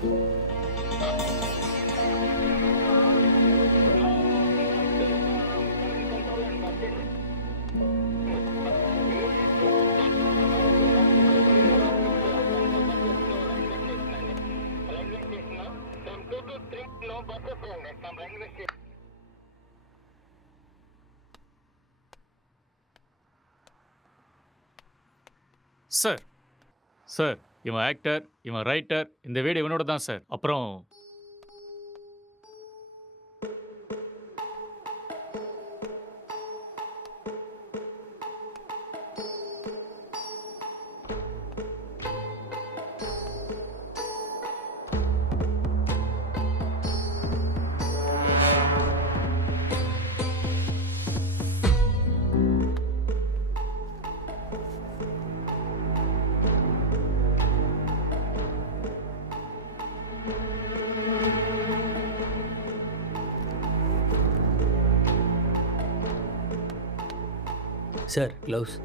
Sir sir இவன் actor, இவன் writer, இந்த வீடு இவனோட தான் சார். அப்புறம் சார் க்ளவுஸ்.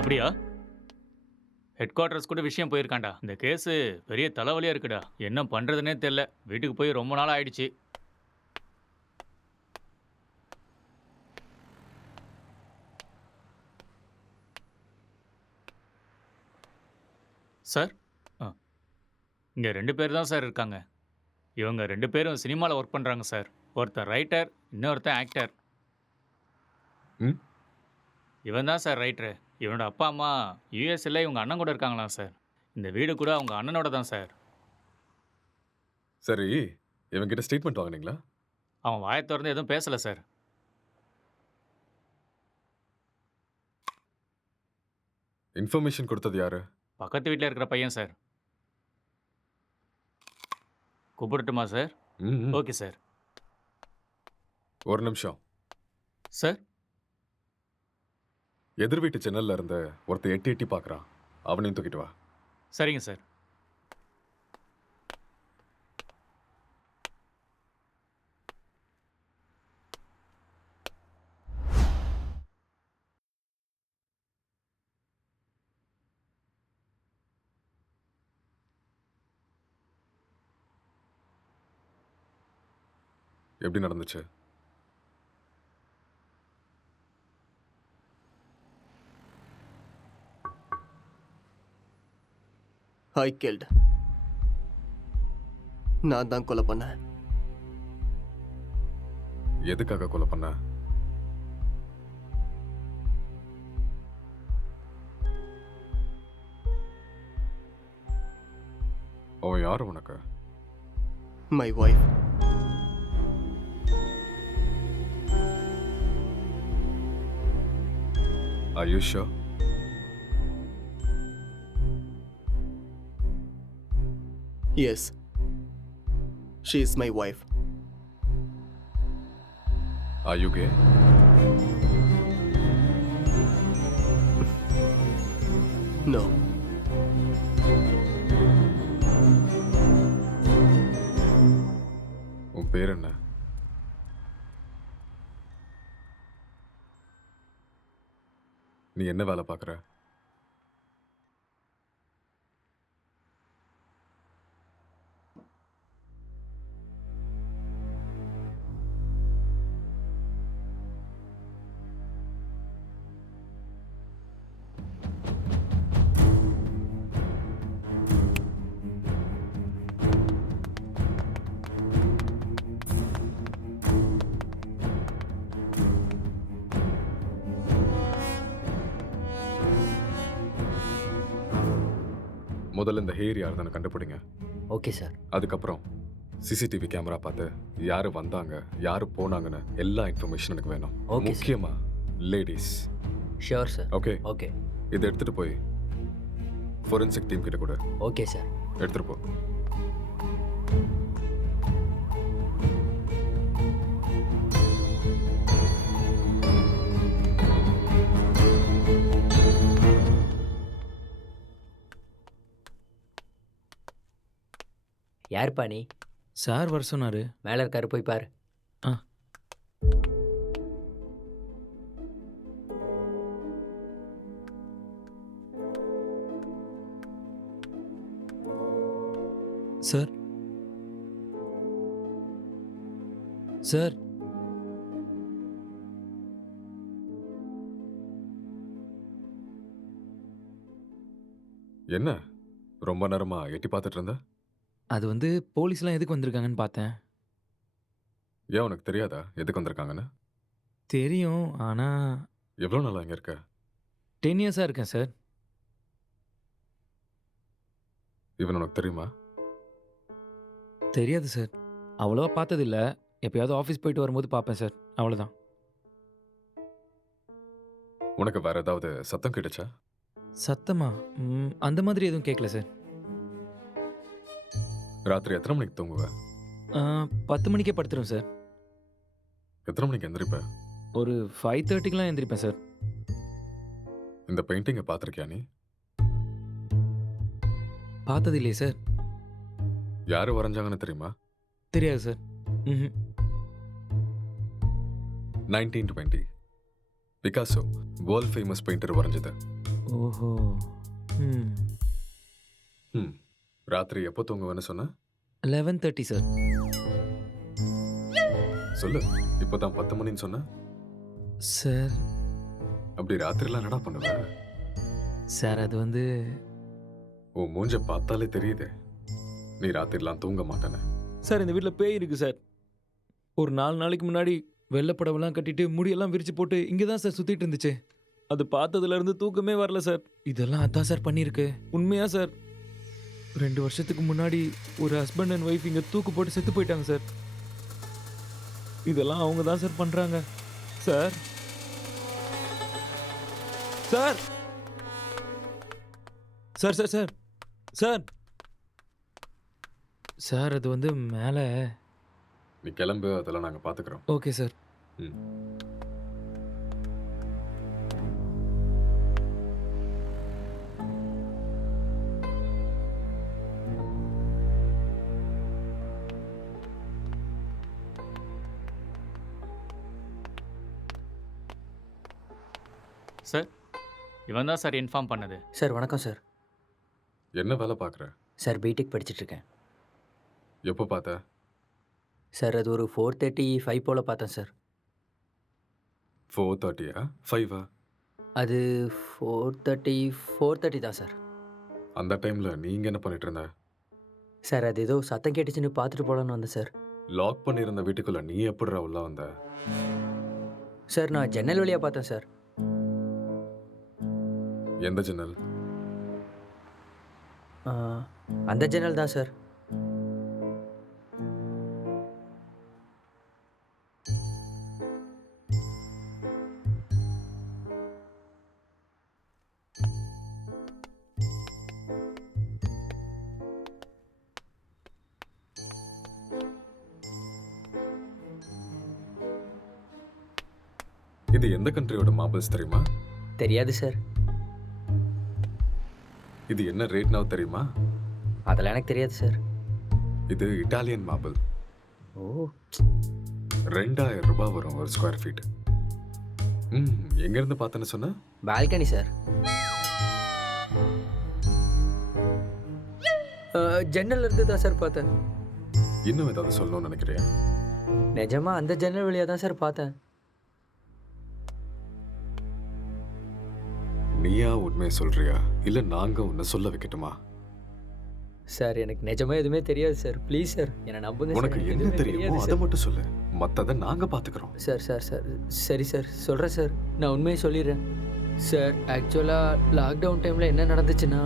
அப்படியா? ஹெட் குவார்ட்டர்ஸ் கூட விஷயம் போயிருக்கான்டா. இந்த கேஸு பெரிய தலைவலியா இருக்குடா. என்ன பண்றதுன்னே தெரியல. வீட்டுக்கு போய் ரொம்ப நாள் ஆயிடுச்சு. சார் இங்கே 2 பேர் தான் சார் இருக்காங்க. இவங்க 2 பேரும் சினிமாவில் ஒர்க் பண்ணுறாங்க சார். ஒருத்தர் ரைட்டர், இன்னொருத்தன் ஆக்டர். ம் இவன் தான் சார் ரைட்டரு. இவனோட அப்பா அம்மா யூஎஸ்ல இவங்க அண்ணன் கூட இருக்காங்களாம் சார். இந்த வீடு கூட அவங்க அண்ணனோட தான் சார். சரி, இவன்கிட்ட ஸ்டேட்மெண்ட் வாங்குனீங்களா? அவன் வாயை திறந்து எதுவும் பேசல சார். இன்ஃபர்மேஷன் கொடுத்தது யாரு? பக்கத்து வீட்டில் இருக்கிற பையன் சார். கூப்பிடட்டுமா சார்? ம் ஓகே சார். ஒரு நிமிஷம். சார் எதிர் வீட்டு ஜன்னல்ல இருந்து ஒருத்தன் எட்டி எட்டி பார்க்கறான். அவனையும் தூக்கிட்டு வா. சரிங்க சார். எப்படி நடந்துச்சு? ஐ கில்ட். நான் தான் கொலை பண்ணேன். எதுக்காக கொலை பண்ண? அவன் யாரு உனக்கு? My wife. Are you sure? Yes. She is my wife. Are you gay? No. உன் பேர் என்ன? நீ என்ன வேலை பார்க்குற? முதல்ல இந்த ஹேர் யாருன்னு கண்டுபிடிங்க. Okay sir. அதுக்கப்புறம் சிசிடிவி கேமரா பார்த்து யாரு வந்தாங்க, யாரு போனாங்கன்னு எல்லா இன்ஃபர்மேஷன் எனக்கு வேணும். Okay, sir. முக்கியமா ladies. Sure sir. Okay, okay. இதை எடுத்துட்டு போய் ஃபோரன்சிக் டீம் கிட்ட கூட ஓகே சார். எடுத்துட்டு போ. யாருப்பா நீ? சார் வர சொன்னாரு. மேலே இருக்காரு, போய் பாரு. ஆ. சார் சார் என்ன ரொம்ப நேரமா எட்டி பார்த்துட்டு இருந்த? அது வந்து போலீஸ்லாம் எதுக்கு வந்திருக்காங்கன்னு பார்த்தேன். ஏன் உனக்கு தெரியாதா எதுக்கு வந்திருக்காங்கன்னு? தெரியும், ஆனால் எவ்வளோ நாளா இங்க இருக்க? 10 இயர்ஸாக இருக்கேன் சார். இவன் உனக்கு தெரியுமா? தெரியாது சார். அவ்வளோவா பார்த்ததில்ல. எப்பயாவது ஆஃபீஸ் போயிட்டு வரும்போது பார்ப்பேன் சார், அவ்வளோதான். உனக்கு வேற ஏதாவது சத்தம் கேட்டுச்சா? சத்தமா? அந்த மாதிரி எதுவும் கேட்கல சார். ராத்திரி எத்தனை மணிக்கு தூங்குவ? 10 மணிக்கே படுத்துரும் சார். எத்தனை மணிக்கு எந்திரிப்ப? ஒரு 5:30க்கெலாம் எழுந்திரிப்பேன் சார். இந்த பெயிண்டிங்கை பார்த்துருக்கியா நீ? பார்த்தது இல்லையே சார். யாரு வரைஞ்சாங்கன்னு தெரியுமா? தெரியாது சார். ம் 1920 பிகாசோ வேர்ல்ட் ஃபேமஸ் பெயிண்டர் வரைஞ்சது. ஓஹோ. ம் ம் ராத்திரி எப்போ தூங்குவேன்னு சொன்ன? 11:30 சார். சொல்லு, இப்போதான் 10 மணின்னு சொன்ன. சார் அப்படி ராத்திரிலாம் என்னடா பண்ணுவ? சார் அது வந்து உன் மூஞ்ச பார்த்தாலே தெரியுதே நீ ராத்திரிலாம் தூங்க மாட்டேன்னு. சார் இந்த வீட்டில் பேய் இருக்குது சார். ஒரு 4 நாளைக்கு முன்னாடி வெள்ளைப்படவெல்லாம் கட்டிட்டு முடியெல்லாம் விரிச்சு போட்டு இங்கே தான் சார் சுற்றிட்டு இருந்துச்சு. அது பார்த்ததுலேருந்து தூக்கமே வரல சார். இதெல்லாம் அதான் சார் பண்ணியிருக்கு. உண்மையா சார், 2 வருஷத்துக்கு முன்னாடி ஒரு ஹஸ்பண்ட் அண்ட் ஒய்ஃப் இங்கே தூக்கு போட்டு செத்து போயிட்டாங்க சார். இதெல்லாம் அவங்க தான் சார் பண்ணுறாங்க sir. Sir sir sir sir sir sir அது வந்து மேலே. நீ கிளம்பு, அதெல்லாம் நாங்கள் பார்த்துக்குறோம். Okay sir. ம். சார் இவன் தான் சார் இன்ஃபார்ம் பண்ணது. சார் வணக்கம் சார். என்ன வேலை பார்க்குற? சார் பிடெக் படிச்சிட்ருக்கேன். எப்போ பார்த்த? சார் அது ஒரு 4:35 போல் பார்த்தேன் சார். 4:30 5 அது 4:30 தான் சார். அந்த டைமில் நீங்கள் என்ன பண்ணிட்டு இருந்த? சார் அது ஏதோ சத்தம் கேட்டுச்சுன்னு பார்த்துட்டு போகலான்னு வந்தேன் சார். லாக் பண்ணியிருந்த வீட்டுக்குள்ளே நீ எப்படிடா உள்ள வந்த? சார் நான் ஜன்னல் வழியாக பார்த்தேன் சார். எந்த ஜன்னல்? ஆ, அந்த ஜன்னல் தான் சார். இது எந்த கண்ட்ரியோட மார்பிள்ஸ் தெரியுமா? தெரியாது சார். இது என்ன ரேட்னா தெரியுமா? அதெல்லாம் எனக்கு தெரியாது சார். இது இட்டாலியன் மார்பிள். ஓ 2000 ரூபாய் வரும் ஒரு ஸ்கொயர் ஃபீட். எங்கேருந்து பார்த்தேன்னு சொன்ன? Balcony sir. ஜன்னல் இருந்து தான் சார் பார்த்தேன். இன்னும் ஏதாவது சொல்லணும்னு நினைக்கிறியா? நிஜமா அந்த ஜன்னல் வழியாக தான் சார் பார்த்தேன். நீயா உண்மையை சொல்றியா இல்லை நாங்கள் உன்னை சொல்ல வைக்கட்டுமா? சார் எனக்கு நிஜமா எதுவுமே தெரியாது சார். ப்ளீஸ் சார் என்னை நம்புங்க சார். உனக்கு எனக்கு என்ன எதுவுமே தெரியுமோ தெரியாது அதை சார். மட்டும் சொல்லு, மற்றதை நாங்கள் பார்த்துக்குறோம். சார் சார் சார் சரி சார் சொல்கிறேன் சார். நான் உண்மையை சொல்லிடுறேன் சார். ஆக்சுவலாக லாக்டவுன் டைமில் என்ன நடந்துச்சுன்னா,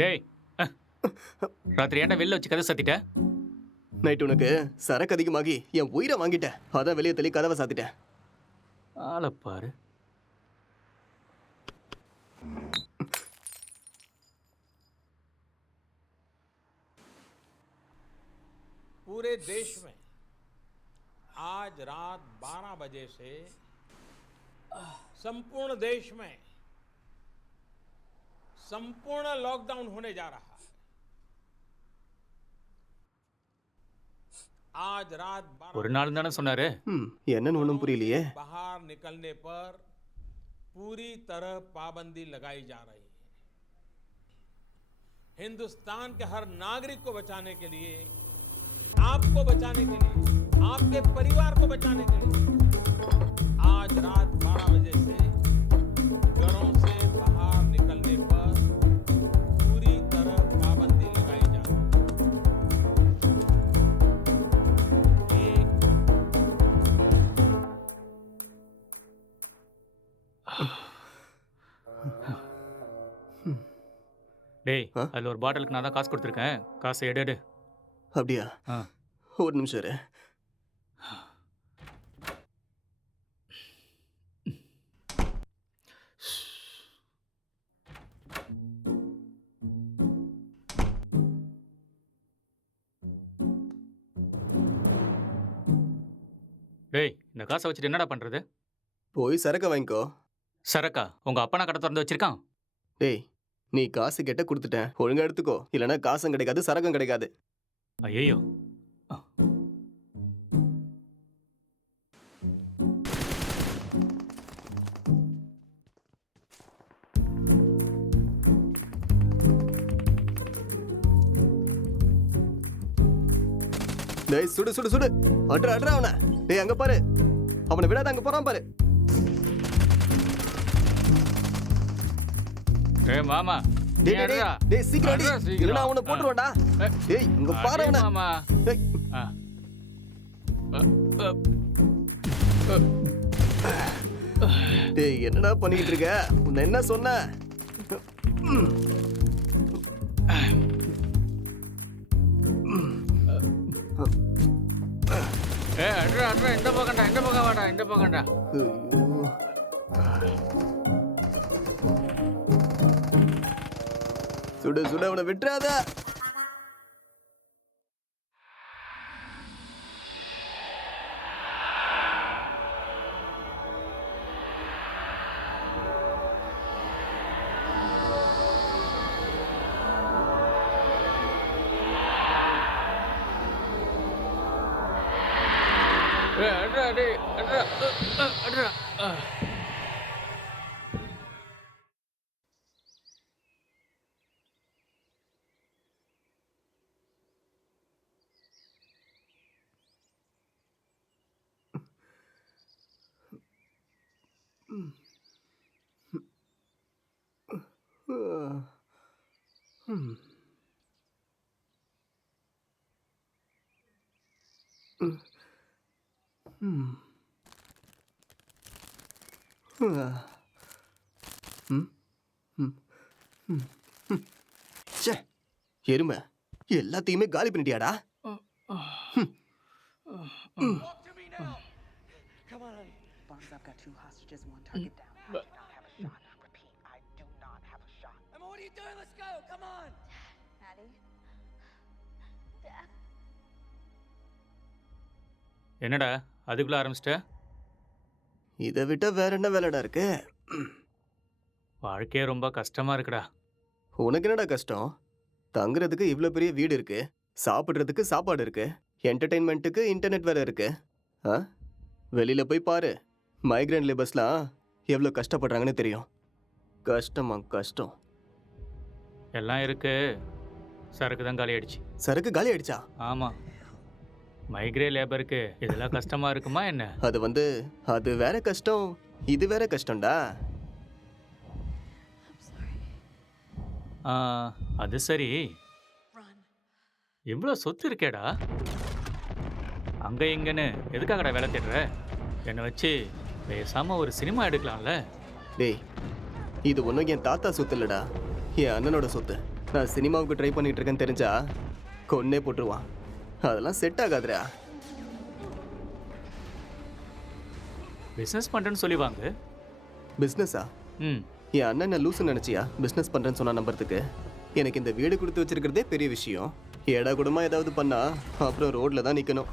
டேய் ராத்திரி ஏன்டா வெளில வச்சு கதை சத்திட்ட? நைட் உனக்கு சரக்கு அதிகமாகி என் உயிரை வாங்கிட்டேன். அதான் வெளியே தள்ளி கதவை சாத்திட்டேன். ஆளை பாரு. पूरे देश में आज रात 12 बजे से संपूर्ण देश में संपूर्ण लॉकडाउन होने जा रहा है। आज रात 12 ஒரு நாள் தானே சொன்னாரு. என்னன்னு ஒன்றும் புரியலையே. बाहर निकलने पर पूरी तरह पाबंदी लगाई जा रही है। हिंदुस्तान के हर नागरिक को बचाने के लिए, आपको बचाने के लिए, आपके परिवार को बचाने के लिए आज रात 12 बजे से घरों से बाहर निकलने पर पूरी तरह पाबंदी लगाई जा रही है। டேய் ஆ? அதில் ஒரு பாட்டிலுக்கு நான் தான் காசு கொடுத்துருக்கேன். காசை எடு. அப்படியா? ஆ. ஒரு நிமிஷம் இரு. டேய் இந்த காசை வச்சுட்டு என்னடா பண்ணுறது? போய் சரக்கு வாங்கிக்கோ. சரக்கா உங்கள் அப்பனா கடை திறந்து வச்சிருக்கான்? டேய், நீ காசு கேட்ட கொடுத்துட்டேன், ஒழுங்கா எடுத்துக்கோ. இல்லைன்னா காசும் கிடைக்காது, சரக்கும் கிடைக்காது. ஐயோ டேய், சுடு சுடு சுடு. அட்ரா அட்ரா அவனை. டேய், அங்க பாரு. அவனை விடாத, அங்க போறான் பாரு. டேய் மாமா நீ டேய் டேய், அடிடா. டேய் சீக்கிரம் அடி. அடிடா, சீக்கிரம். இல்லைன்னா அவனை போட்டுருவான்டா. ஏ, டேய், இங்க பாரு அடி அவனை. மாமா. டேய். ஆ. டேய், என்னடா பண்ணிட்டு இருக்க? உன்னை என்ன சொன்ன? ஏய் அட்ரா அட்ரா இந்த பக்கம் வாடா இந்த பக்கம்டா. ஐயோ. சுடு சுடு, அவனை விட்டுறாத. ஏய் அட்ரா டேய் அட்ரா அட்ரா. ச்சே, எருமை எல்லாத்தையுமே காலி பண்ணிட்டியாடா? Barnes, I've got 2 hostages, 1 target down. I do not have a shot. Repeat, I do not have a shot. Emma, what are you doing? Let's go. Come on. Maddie? Dad? என்னடா அதுக்குள்ள ஆரம்பிச்சிட்ட? இதை விட்டா வேற என்ன வேலைடா இருக்கு? வாழ்க்கையே ரொம்ப கஷ்டமா இருக்குடா. உனக்கு என்னடா கஷ்டம்? தங்குறதுக்கு இவ்வளோ பெரிய வீடு இருக்கு, சாப்பிட்றதுக்கு சாப்பாடு இருக்கு, என்டர்டெயின்மெண்ட்டுக்கு இன்டர்நெட் வேற இருக்கு. ஆ, வெளியில போய் பாரு. மைக்ரேண்ட் லேபர்ஸ்லாம் எவ்வளோ கஷ்டப்படுறாங்கன்னு தெரியும். கஷ்டமா கஷ்டம். எல்லாம் இருக்கு, சரக்கு தான் காலி ஆயிடுச்சு. சரக்கு காலி ஆயிடுச்சா? ஆமா, மைக்ரே லேபருக்கு இதெல்லாம் கஷ்டமா இருக்குமா என்ன? அது வேற கஷ்டம், இது வேற கஷ்டம்டா. I'm sorry. ஆ, அது சரி, Run. இவ்வளோ சொத்து இருக்கேடா, அங்க இங்கன்னு எதுக்காகடா வேலை தேடுற? என்னை வச்சு பேசாம ஒரு சினிமா எடுக்கலாம்ல? டேய், இது ஒன்றும் என் தாத்தா சொத்து இல்லடா, என் அண்ணனோட சொத்து. நான் சினிமாவுக்கு ட்ரை பண்ணிட்டு இருக்கேன்னு தெரிஞ்சா கொன்னே போட்டுருவான். அதெல்லாம் செட் ஆகாதுடா. பிஸ்னஸ் பண்ணுறேன்னு சொல்லி வாங்க. பிஸ்னஸா? ம், என் அண்ணன் என்ன லூசுன்னு நினச்சியா பிஸ்னஸ் பண்ணுறேன்னு சொன்னா நம்புறதுக்கு? எனக்கு இந்த வீடு கொடுத்து வச்சிருக்கிறதே பெரிய விஷயம். ஏடா கூடமா ஏதாவது பண்ணா அப்புறம் ரோட்ல தான் நிற்கணும்.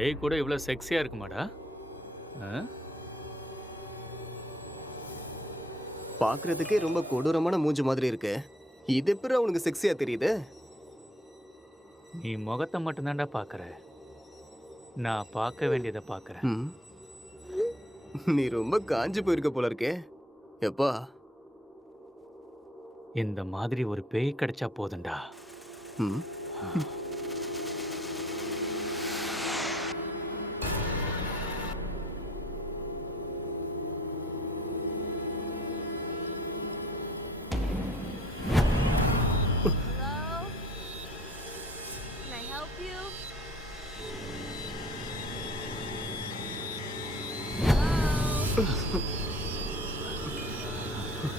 பேய் கூட இவ்வளோ செக்ஸியாக இருக்குமாடா? ஆ? பார்க்கறதுக்கே ரொம்ப கொடூரமான மூஞ்சி மாதிரி இருக்கு. இது எப்படி அவனுக்கு செக்ஸியா தெரியுது? நீ முகத்தை மட்டும்தான்டா பார்க்குற. நான் பார்க்க வேண்டியதை பார்க்குறேன். ம். நீ ரொம்ப காஞ்சு போயிருக்க போல இருக்கே. எப்பா? இந்த மாதிரி ஒரு பேய் கிடைச்சா போதும்டா. ம். Hello? Can I help you? Hello?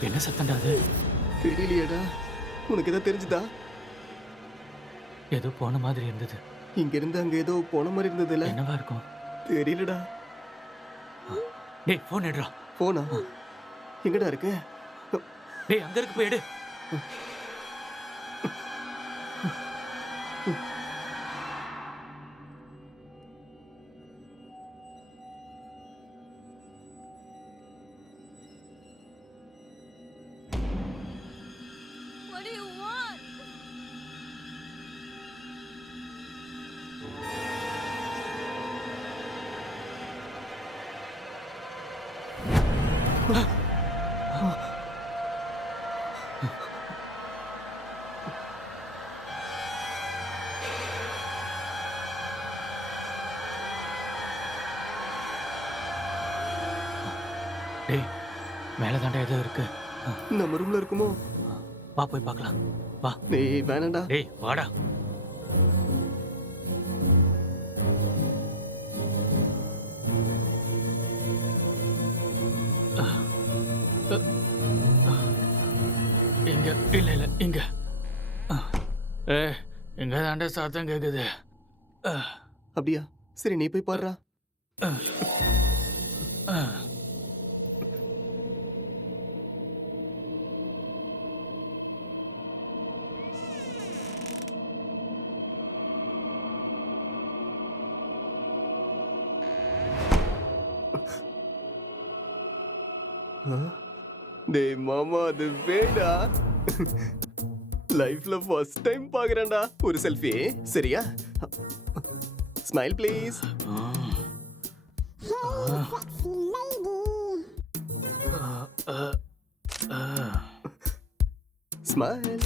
என்ன சத்தம்டா அது? தெரியலையேடா. உனக்கு ஏதோ தெரிஞ்சுதா? ஏதோ போன மாதிரி இருந்தது. இங்க இருந்து அங்க ஏதோ போன மாதிரி இருந்ததுல. என்னவா இருக்கும்? தெரியலடா. டேய் ஃபோன் எடுறா. போனா எங்கடா இருக்கு? டேய் அங்க இருக்கு, போய் எடு. What do you want? டேய் மேலே தாண்டா ஏதோ இருக்கு. நம்ம ரூம்ல இருக்குமோ? வா போய் பார்க்கலாம். வா. டேய் வேணாம்டா. டேய் வாடா. இங்க இல்ல இல்ல இங்க. இங்க தாண்டா சத்தம் கேக்குது. அப்படியா? சரி நீ போய் பாருடா. டேய் மாமா, அது வேடா. லைஃப்ல ஃபர்ஸ்ட் டைம் பாக்குறேன்டா. ஒரு செல்ஃபி சரியா? Smile please. Smile.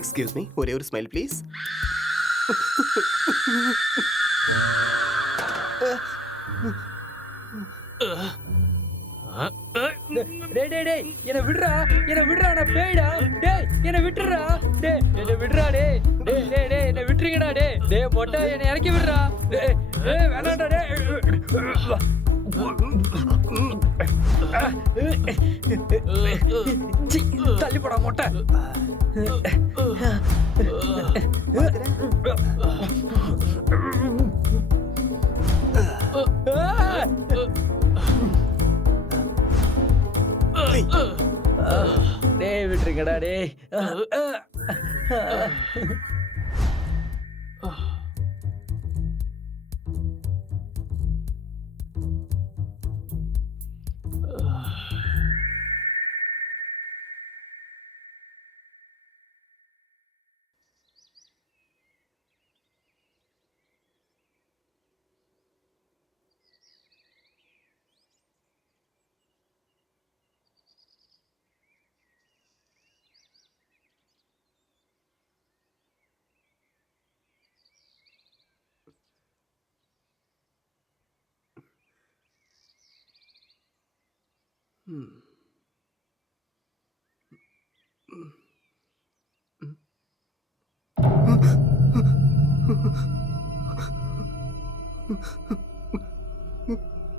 Excuse me, ஒரே ஒரு ஸ்மைல் ப்ளீஸ். டேய் டேய் டேய் என்ன விடுறா, என்ன விடுறா, நான் பேய்டா. டேய் என்ன விட்டுறா. டேய் என்ன விடுறா. டேய் டேய் டேய் டேய் என்ன விட்டுறீங்கடா. டேய் டேய் மொட்டை என்ன இறக்கி விடுறா. டேய் டேய் வேணாம்டா. டேய் சி, தள்ளி போடா மொட்டை. டேய் விட்டுருங்கடா. டேய்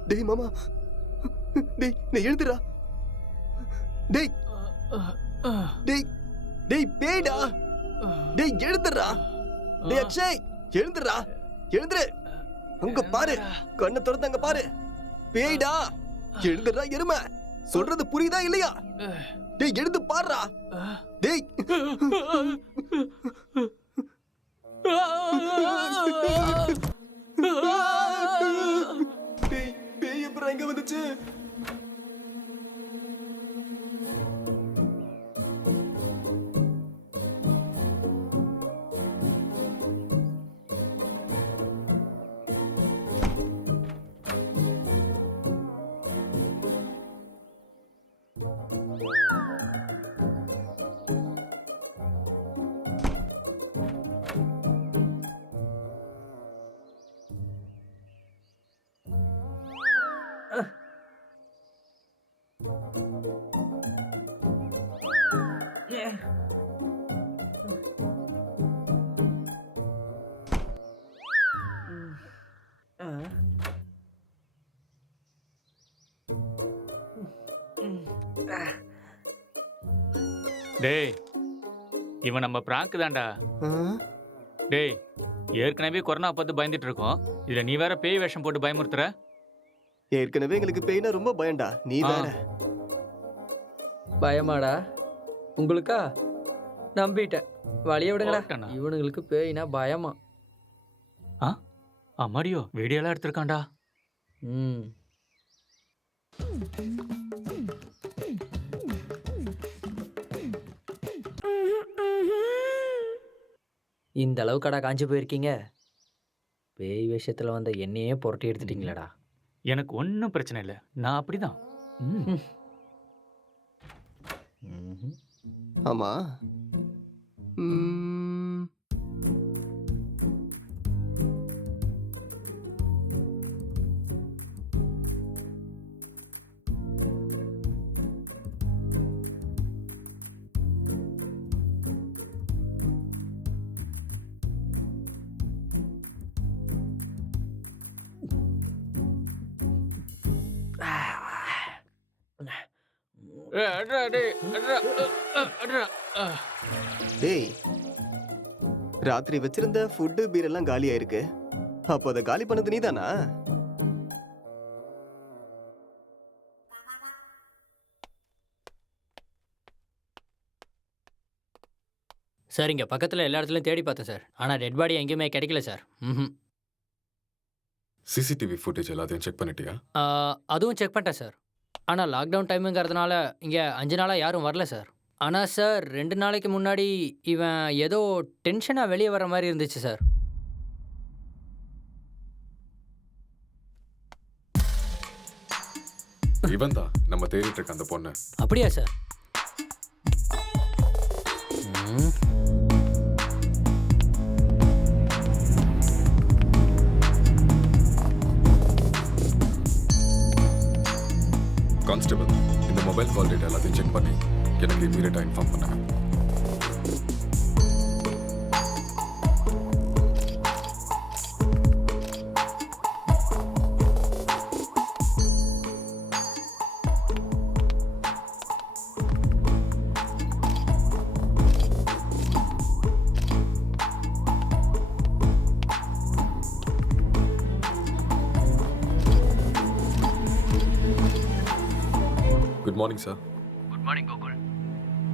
டேய் மாமா, டேய் நீ எழுந்துடா. டேய் டேய் டேய் பேய்டா. டேய் எழுந்துடா. டேய் அக்ஷய் எழுந்துடா. எழுந்துரு. அங்க பாரு, கண்ணை திறந்து அங்க பாரு. பேய்டா. எழுந்துடா எருமை. சொல்றது புரியுதா இல்லையா? டேய் எழுந்து பாருடா. டேய் பேய் எப்பறம் இங்க வந்துச்சு? டேய் இவன் நம்ம பிராங்க் தான்டா. ஆ? டேய் ஏற்கனவே கொரோனா பார்த்து பயந்துட்டு இருக்கோம், இதுல நீ வேற பேய் வேஷம் போட்டு பயமுறுத்துற. ஏற்கனவே எங்களுக்கு பேய்னா ரொம்ப பயம்டா, நீ ஆ. வேற. பயமாடா உங்களுக்கா? நம்பிட்டேன். வழிய விடுங்கடா. போட்டேனா? இவனுங்களுக்கு பேய்னா பயமா. அம்மாடியோ வீடியோலாம் எடுத்திருக்கான்டா. ம். இந்த அளவுக்கடா காஞ்சி போயிருக்கீங்க? பேய் விஷயத்துல வந்த என்னையே புரட்டி எடுத்துட்டீங்களடா. எனக்கு ஒன்றும் பிரச்சனை இல்லை, நான் அப்படிதான். ம். ம்ஹும். ஆமா. ம், அட்ரா, டேய், அட்ரா, அட்ரா. டேய் ராத்திரி வச்சிருந்த ஃபுட்டு பீர் எல்லாம் காலி ஆயிருக்கு. அப்போ அதை காலி பண்ணது நீதானா? சார் இங்கே பக்கத்தில் எல்லா இடத்துலையும் தேடி பார்த்தேன் சார், ஆனால் டெட் பாடி எங்கேயுமே கிடைக்கல சார். ம். சிசிடிவி ஃபுட்டேஜ் எல்லாத்தையும் செக் பண்ணிட்டியா? அதுவும் செக் பண்ணிட்டேன் சார். ஆனால் லாக்டவுன் டைமுங்கிறதுனால இங்கே 5 நாளாக யாரும் வரல சார். ஆனால் சார் 2 நாளைக்கு முன்னாடி இவன் ஏதோ டென்ஷனாக வெளியே வர மாதிரி இருந்துச்சு சார். இவன் தான் நம்ம தேடிட்டு இருக்க அந்த பொண்ணு. அப்படியா சார்? ம். கான்ஸ்டபிள், இந்த மொபைல் கால் டேட்டா எல்லாத்தையும் செக் பண்ணி எனக்கு இமீடியட்டாக இன்ஃபார்ம் பண்ணுங்க. Good morning sir. Good morning Gokul.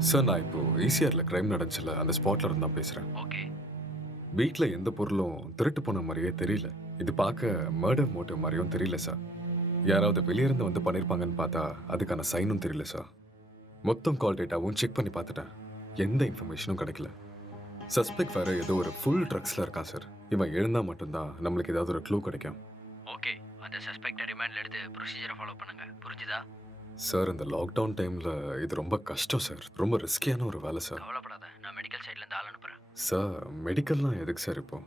Sir, நான் இப்போ ஈசிஆரில் கிரைம் நடந்துச்சுல, அந்த ஸ்பாட்ல இருந்து தான் பேசுகிறேன். ஓகே. வீட்டில் எந்த பொருளும் திருட்டு போன மாதிரியே தெரியல. இது பார்க்க மர்டர் மோட்டிவ் மாதிரியும் தெரியல சார். யாராவது வெளியிருந்து வந்து பண்ணியிருப்பாங்கன்னு பார்த்தா அதுக்கான சைனும் தெரியல சார். மொத்தம் கால் டேட்டாவும் செக் பண்ணி பார்த்துட்டேன், எந்த இன்ஃபர்மேஷனும் கிடைக்கல. சஸ்பெக்ட் வேற ஏதோ ஒரு ஃபுல் ட்ரக்ஸில் இருக்கான் சார். இவன் எழுந்தா மட்டும்தான் நம்மளுக்கு ஏதாவது ஒரு க்ளூ கிடைக்கும். ஓகே, அந்த சஸ்பெக்டை ரிமாண்டில் எடுத்து ப்ரொசீஜரை ஃபாலோ பண்ணுங்க, புரிஞ்சுதா? சார், இந்த லாக்டவுன் டைமில் இது ரொம்ப கஷ்டம் சார். ரொம்ப ரிஸ்கியான ஒரு வேலை சார். கவலைப்படாத, நான் மெடிக்கல் சைட்லேருந்து ஆள் அனுப்புகிறேன். சார், மெடிக்கல்லாம் எதுக்கு சார் இப்போ?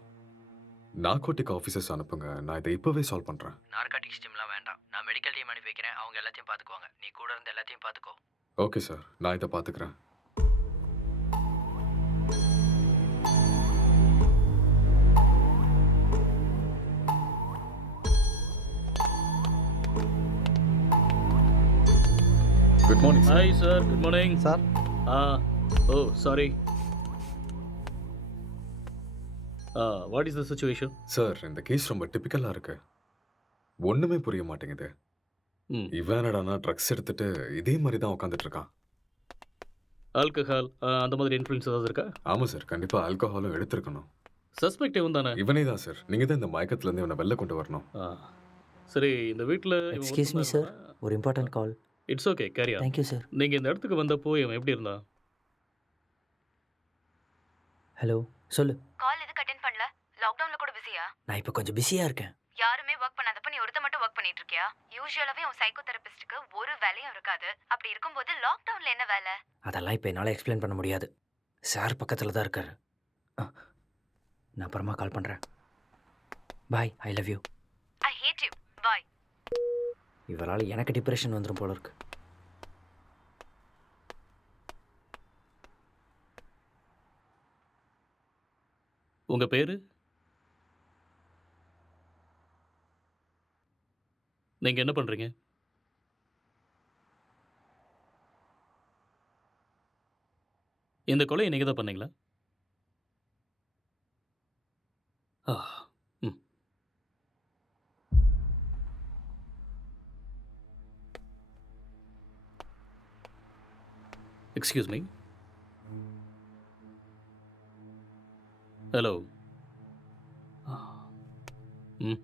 நார்கோட்டிக் ஆஃபீஸர்ஸ் அனுப்புங்க, நான் இதை இப்போவே சால்வ் பண்ணுறேன். நார்காட்டிக்ஸ் டீம்லாம் வேண்டாம், நான் மெடிக்கல் டீம் அனுப்பி வைக்கிறேன், அவங்க எல்லாத்தையும் பார்த்துக்குவாங்க. நீ கூட இருந்து எல்லாத்தையும் பார்த்துக்கோ. ஓகே சார், நான் இதை பார்த்துக்கிறேன். Good morning sir. Hi sir, good morning sir. Oh sorry. What is the situation? Sir, இந்த கேஸ் ரொம்ப டிப்பிக்கலாக இருக்கு. ஒன்றுமே புரிய மாட்டேங்குது. இவன் என்னடானா ட்ரக்ஸ் எடுத்துட்டு இதே மாதிரி தான் உட்காந்துட்டு இருக்கான். ஆல்கஹால் அந்த மாதிரி இன்ஃப்ளூயன்ஸ் ஏதாவது இருக்கா? ஆமாம் சார், கண்டிப்பாக ஆல்கஹாலும் எடுத்திருக்கணும். சஸ்பெக்ட் இவன் தானே? இவனே தான் சார். நீங்க தான் இந்த மயக்கத்துல இருந்து இவனை வெளில கொண்டு வரணும். சரி, இந்த வீட்டில் எக்ஸ்கியூஸ் மீ சார், ஒரு important call. It's okay, carry on. Thank you sir. நீங்கள் இந்த இடத்துக்கு வந்தப்போ இவன் எப்படி இருந்தான்? ஹலோ, சொல்லு. கால் எதுக்கு அட்டென்ட் பண்ணல? லாக்டவுன்ல கூட பிஸியா? நான் இப்போ கொஞ்சம் பிஸியாக இருக்கேன். யாருமே ஒர்க் பண்ணாதப்ப நீ ஒருத்த மட்டும் ஒர்க் பண்ணிட்டு இருக்கியா? யூசுவலாவே உன் சைக்கோ தெரபிஸ்டுக்கு ஒரு வேலையும் இருக்காது. அப்படி இருக்கும்போது லாக்டவுன்ல என்ன வேலை? அதெல்லாம் இப்போ என்னால் எக்ஸ்பிளைன் பண்ண முடியாது. சார் பக்கத்தில் தான் இருக்காரு. நான் அப்புறமா கால் பண்ணுறேன். Bye, I love you. I hate you. Bye. இவரால் எனக்கு டிப்ரெஷன் வந்துடும் போல இருக்கு. உங்கள் பேர்? நீங்கள் என்ன பண்ணுறீங்க? இந்த கொலையை நீங்கள் தான் பண்ணீங்களா? ம். Excuse me. ஹலோ. ம்.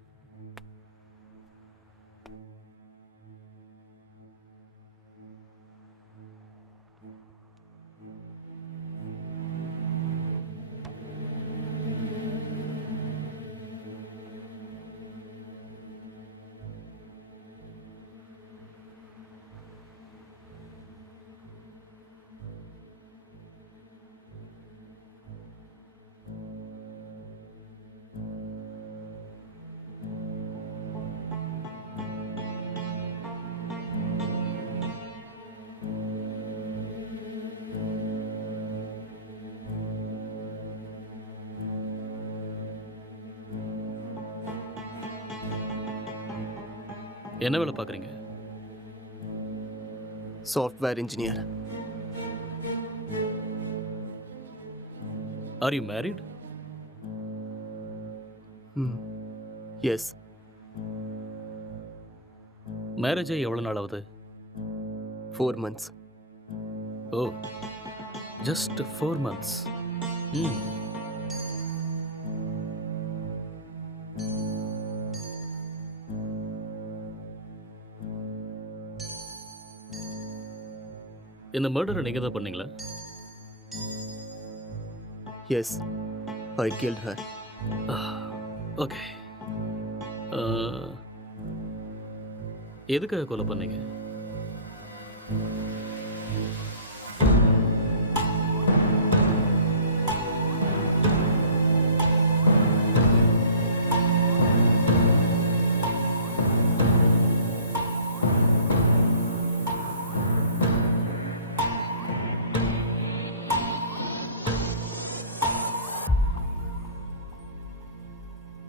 என்ன வேலை பார்க்குறீங்க? Software engineer. Are you married? Yes. Marriage ஆகி எவ்வளோ நாள் ஆகுது? 4 months. ஓ, ஜஸ்ட் 4 months. ம். இந்த மர்டரை நீங்கள் தான் பண்ணீங்களா? எஸ், ஐ killed her. ஓகே. எதுக்காக கொலை பண்ணீங்க?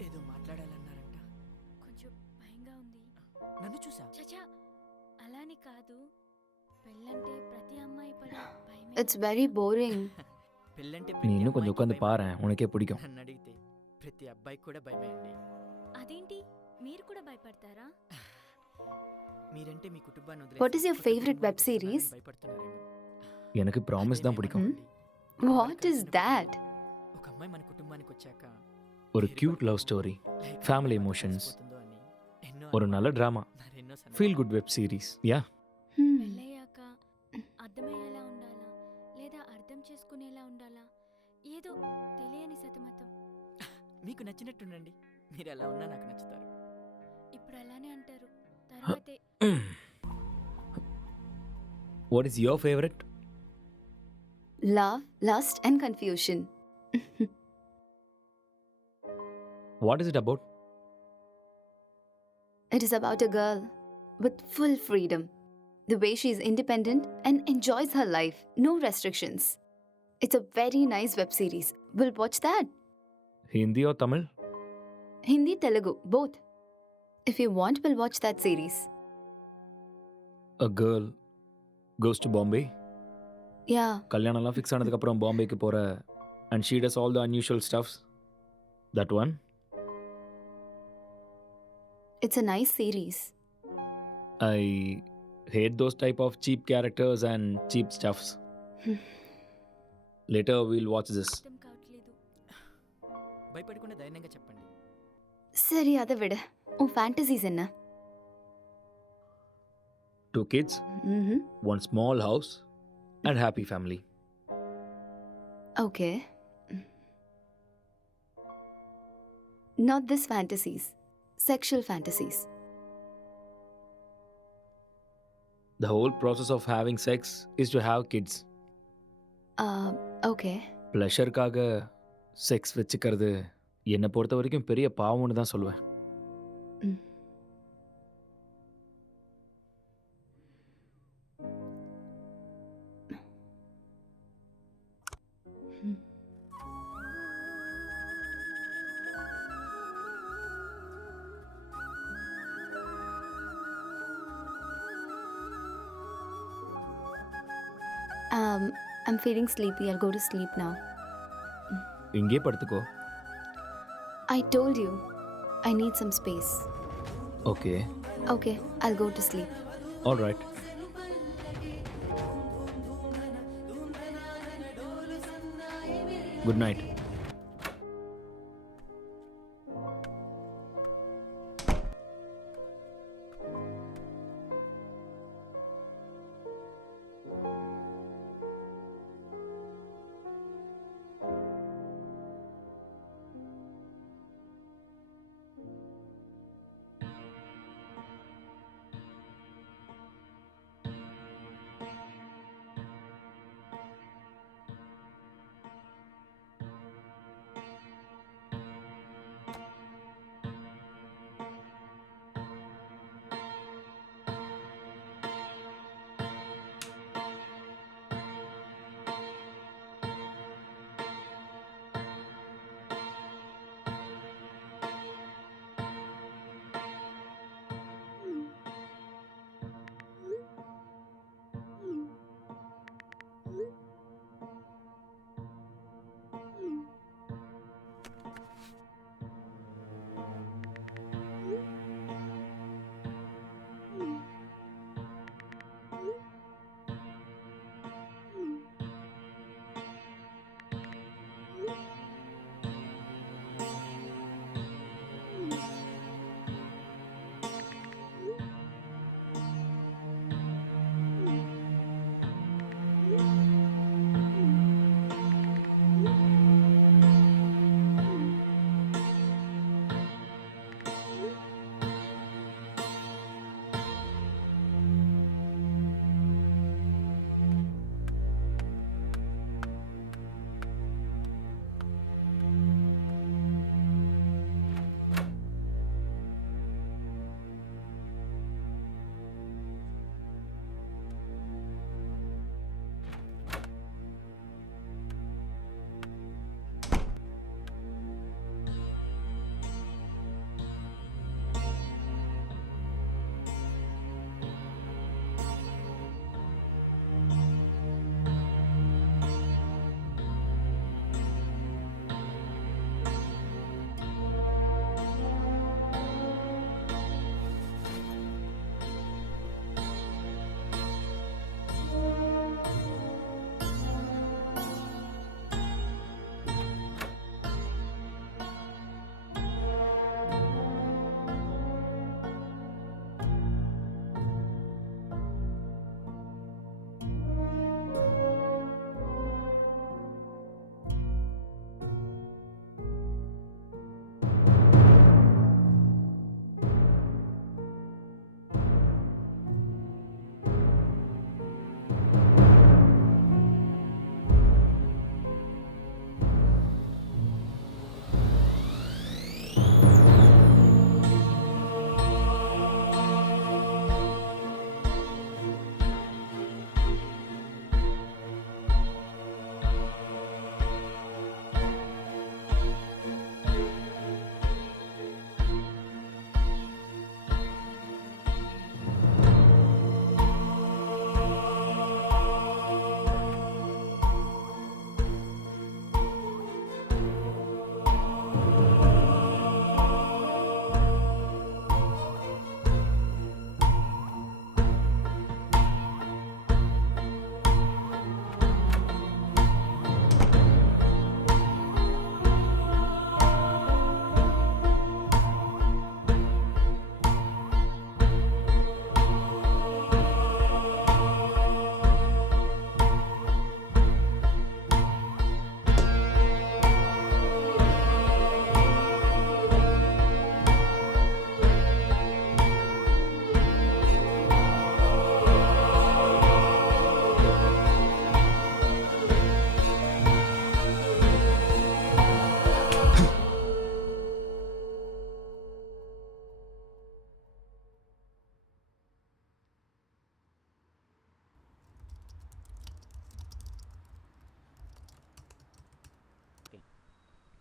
ఏదో మాట్లాడాలన్నారంట. కొంచెం భయంగా ఉంది. నన్ను చూసా? చచా, అలాని కాదు. పెళ్ళంటే ప్రతి అమ్మాయి పడే భయమే. It's very boring. పెళ్ళంటే நீ இன்னும் கொஞ்சம் உட்காந்து பாரு, உனக்கே பிடிக்கும். నన్ను అడిగితే ప్రతి అబ్బాయికి కూడా భయమే అండి. అదేంటి, మీరు కూడా భయపడతారా? మీరంటే మీ కుటుంబాన్ని వదిలేసి What is your కొత్త favorite కుటుంబానికి web series? వస్తున్నారని భయపడుతున్నారేమో. எனக்கு ப்ராமிஸ் தான் பிடிக்கும். What is that? ఒక అమ్మాయి మన కుటుంబానికి వచ్చాక ஒரு cute love story, family emotions, ஒரு நல்ல drama, feel good web series. Yeah. పెళ్ళయ్యాక అర్థమయ్యేలా ఉండాలా లేదా అర్థం చేసుకునేలా ఉండాలా? ఏదో తెలియని సతమతం. మీకు నచ్చినట్టుండండి. మీరు ఎలా ఉన్నా నాకు నచ్చుతారు. ఇప్పుడు అలానే అంటారు, తర్వాతే what is your favourite? Love, lust and confusion. What is it about? It is about a girl with full freedom. The way she is independent and enjoys her life. No restrictions. It's a very nice web series. We'll watch that. Hindi or Tamil? Hindi, Telugu, both. If you want, we'll watch that series. A girl goes to Bombay. Yeah, கல்யாணம்லாம் fix ஆனதுக்கப்புறம் பாம்பேக்கு போகிற and she does all the unusual stuffs. That one? it's a nice series. I hate those type of cheap characters and cheap stuffs. Later we'll watch this. అర్థం కావట్లేదు. భయపడకుండా ధైర్యంగా చెప్పండి. சரி அதை விடு. உன் ஃபேண்டசிஸ் என்ன? 2 kids, ம் 1 small house and happy family. Okay. Not this fantasies. Sexual fantasies. The whole process of having sex is to have kids. Okay. ப்ளஷருக்காக செக்ஸ் வச்சுக்கிறது என்னை பொறுத்த வரைக்கும் பெரிய பாவம்னு தான் சொல்லுவேன். ம். ம். I'm feeling sleepy. I'll go to sleep now. இங்கே படுத்துக்கோ. I told you, I need some space. Okay, Okay, I'll go to sleep. All right. Good night.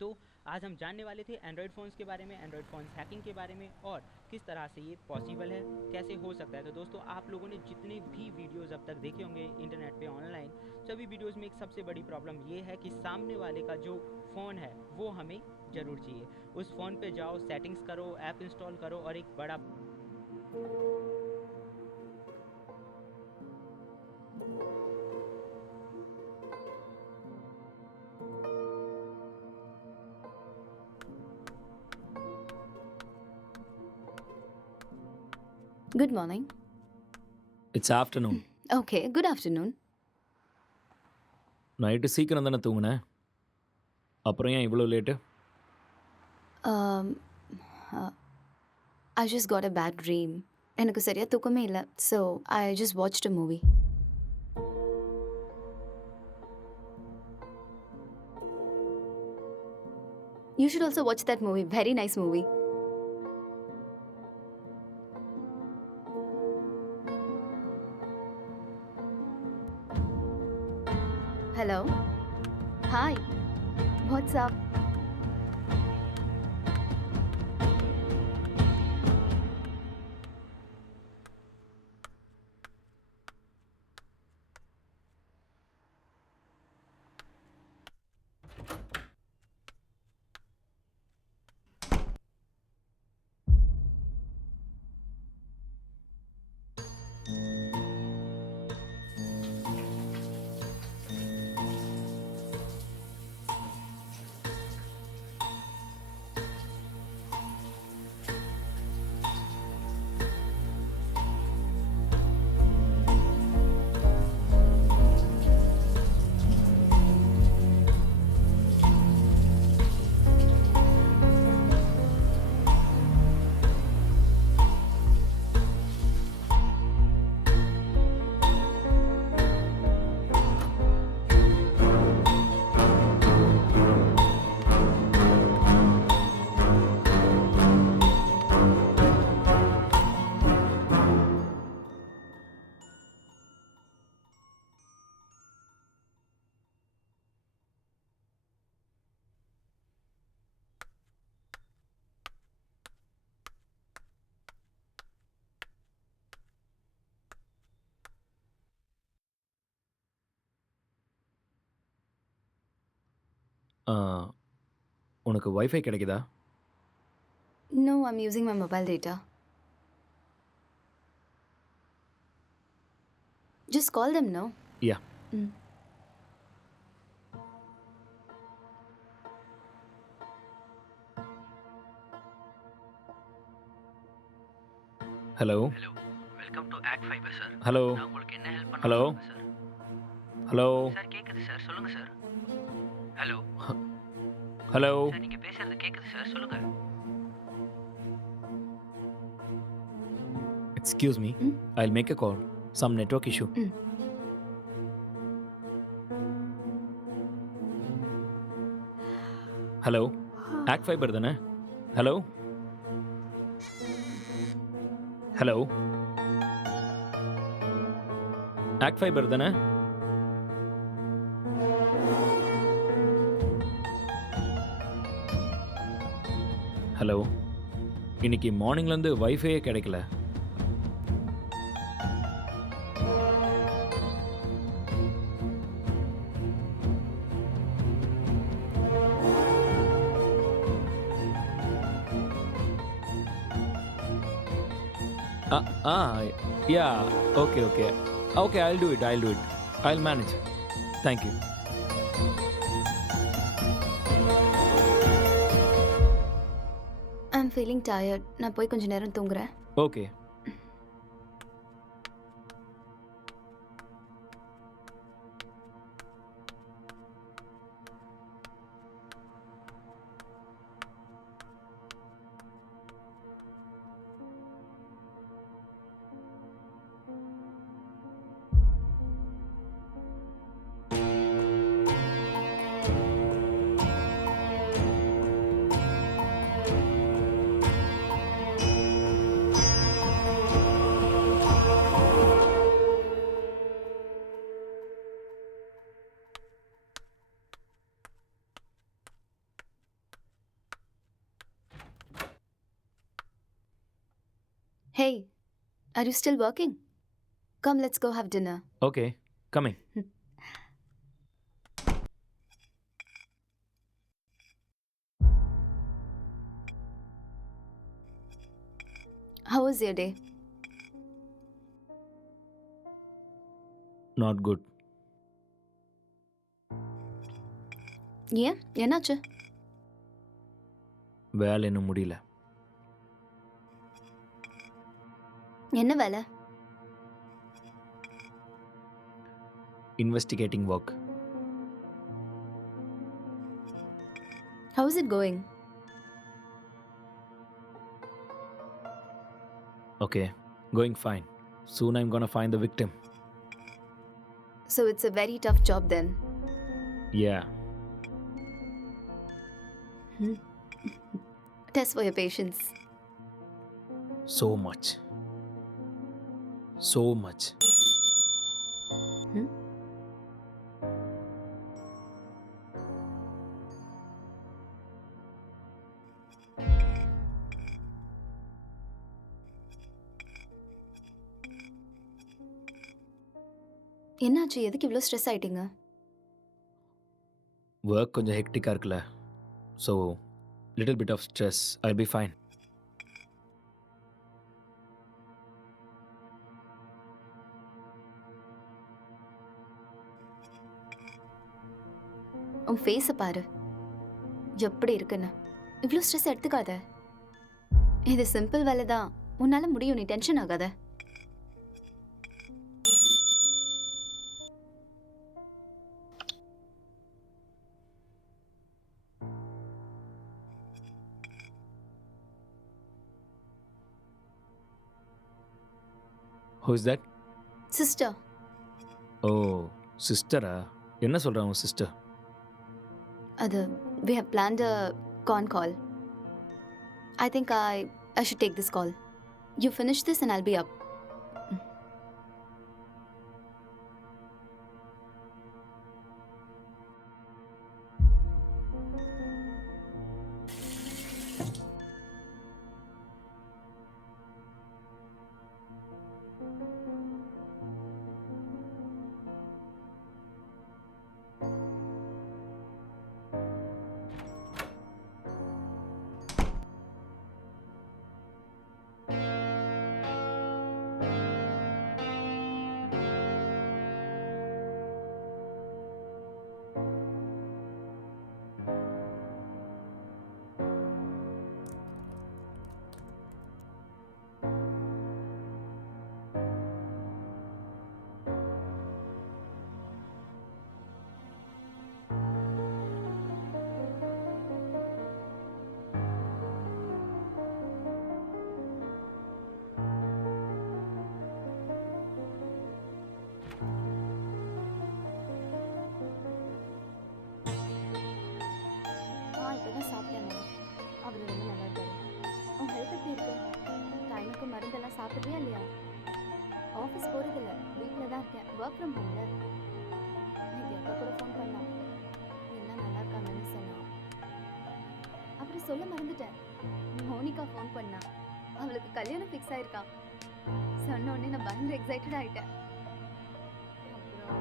तो आज हम जानने वाले थे एंड्रॉयड फ़ोन्स के बारे में, एंड्रॉयड फ़ोन्स हैकिंग के बारे में और किस तरह से ये पॉसिबल है, कैसे हो सकता है। तो दोस्तों आप लोगों ने जितने भी वीडियोस अब तक देखे होंगे इंटरनेट पे ऑनलाइन, सभी वीडियोस में एक सबसे बड़ी प्रॉब्लम ये है कि सामने वाले का जो फ़ोन है वो हमें ज़रूर चाहिए। उस फ़ोन पे जाओ, सेटिंग्स करो, ऐप इंस्टॉल करो और एक बड़ा Good morning. It's afternoon. Okay, good afternoon. Night சீக்கிரம் தானே தூங்குனேன், அப்புறம் ஏன் இவ்வளோ late? Um, uh, I just got a bad dream. எனக்கு சரியா தூக்கமே இல்லை. So, I just watched a movie. You should also watch that movie. Very nice movie. Hello. Hi. What's up? உனக்கு வைஃபை கிடைக்குதா? No, I'm using my mobile data. Just call them, no? Yeah. Mm. Hello. Hello, welcome to ACT fiber sir. Hello. நான் உங்களுக்கு என்ன help hello. பண்ணணும் sir? Hello. Sir கேட்குது sir, சொல்லுங்க sir. Hello hello. Sir, நீங்க பேசுறது கேட்குது சார், சொல்லுங்க. Excuse me, I'll make a call. Some network issue. Hello, ACT fiber தானே? ஹலோ ஹலோ, ஆக்ட் ஃபைபர் தானே? ஹலோ, இன்னைக்கு மார்னிங்லேருந்து வைஃபையே கிடைக்கல. Yeah, okay. Okay, I'll do it. I'll manage. Thank you. I'm feeling tired. நான் போய் கொஞ்ச நேரம் தூங்குறேன். Okay. Hey, are you still working? Come, let's go have dinner. Okay coming. How was your day? Not good. ஏன் என்னாச்சு? வேலை இன்னும் முடியல. என்ன வேலை? Investigating work. How is it going? Okay, going fine. Soon I'm gonna find the victim. So it's a very tough job then. Yeah. Test for your patience. So much. So much. என்னாச்சு? எதுக்கு இவ்வளோ stress ஆயிட்டீங்க? Work கொஞ்சம் ஹெக்டிக்காக இருக்குல்ல, so little bit of stress. I'll be fine. உன் ஃபேஸை பாரு, எப்படி இருக்குன்னு. இவ்வளோ ஸ்ட்ரெஸ் எடுத்துக்காத. இது சிம்பிள் வேலை தான், உன்னால முடியும். நீ டென்ஷன் ஆகாத. Who is that? சிஸ்டர். ஓ சிஸ்டரா? என்ன சொல்கிறான் உன் சிஸ்டர்? அது we have planned a con call. I think I should take this call. You finish this and I'll be up. இப்போதான் சாப்பிட்டேம்மா. அவர் ரொம்ப நல்லா இருக்காரு. உன் ஹெல்த் எப்படி இருக்கு? டைமுக்கு மருந்தெல்லாம் சாப்பிட்றியா இல்லையா? ஆஃபீஸ் போகிறதில்ல, வீட்டில் தான் இருக்கேன். ஒர்க் ஃப்ரம் ஹோம்ல. இன்னைக்கு அக்கா கூட ஃபோன் பண்ணான். எல்லாம் நல்லா இருக்காங்கன்னு சொன்னான். அப்புறம் சொல்ல மறந்துட்டேன், மோனிகா ஃபோன் பண்ணா. அவளுக்கு கல்யாணம் ஃபிக்ஸ் ஆயிருக்கான். சொன்ன உடனே நான் பயங்கர எக்ஸைட்டட் ஆகிட்டேன். அப்புறம்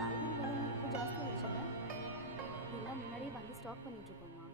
காய்கறி விலை இப்போ ஜாஸ்தி ஆயிடுச்சுல்ல, எல்லாம் முன்னாடியே வாங்கி ஸ்டாக் பண்ணிட்டு இருக்கோமா.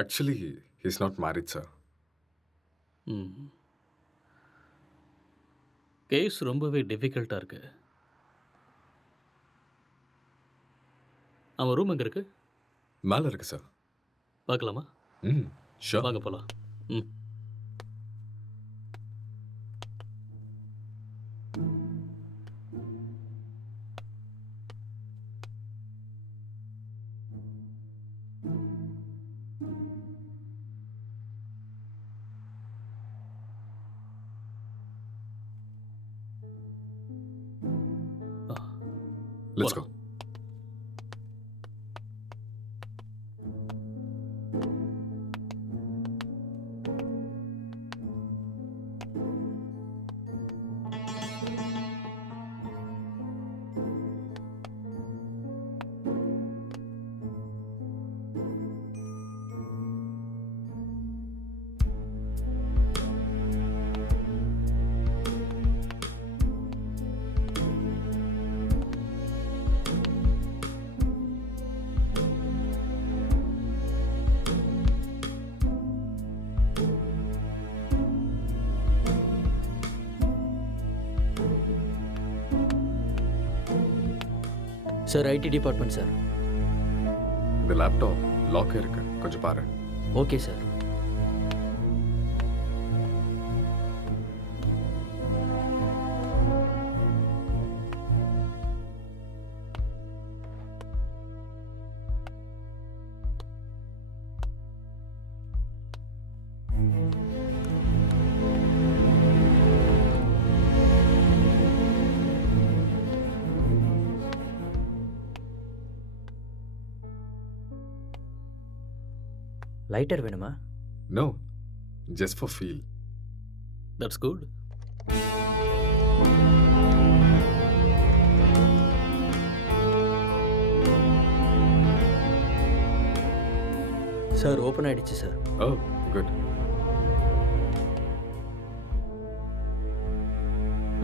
Actually he's not married sir. Case ரொம்பவே டிஃபிகல்ட்டாக இருக்கு. அவன் ரூம் எங்கே இருக்கு? மேலே இருக்கு சார். பார்க்கலாமா? ஷோர். வாங்க போகலாம். Let's go. Sir IT department sir. இந்த லேப்டாப் லாக் இருக்கு, கொஞ்சம் பாரு. Okay sir. லைட்டர் வேணுமா? No, just for feel. That's good. Sir open ஆயிடுச்சு sir. Oh good.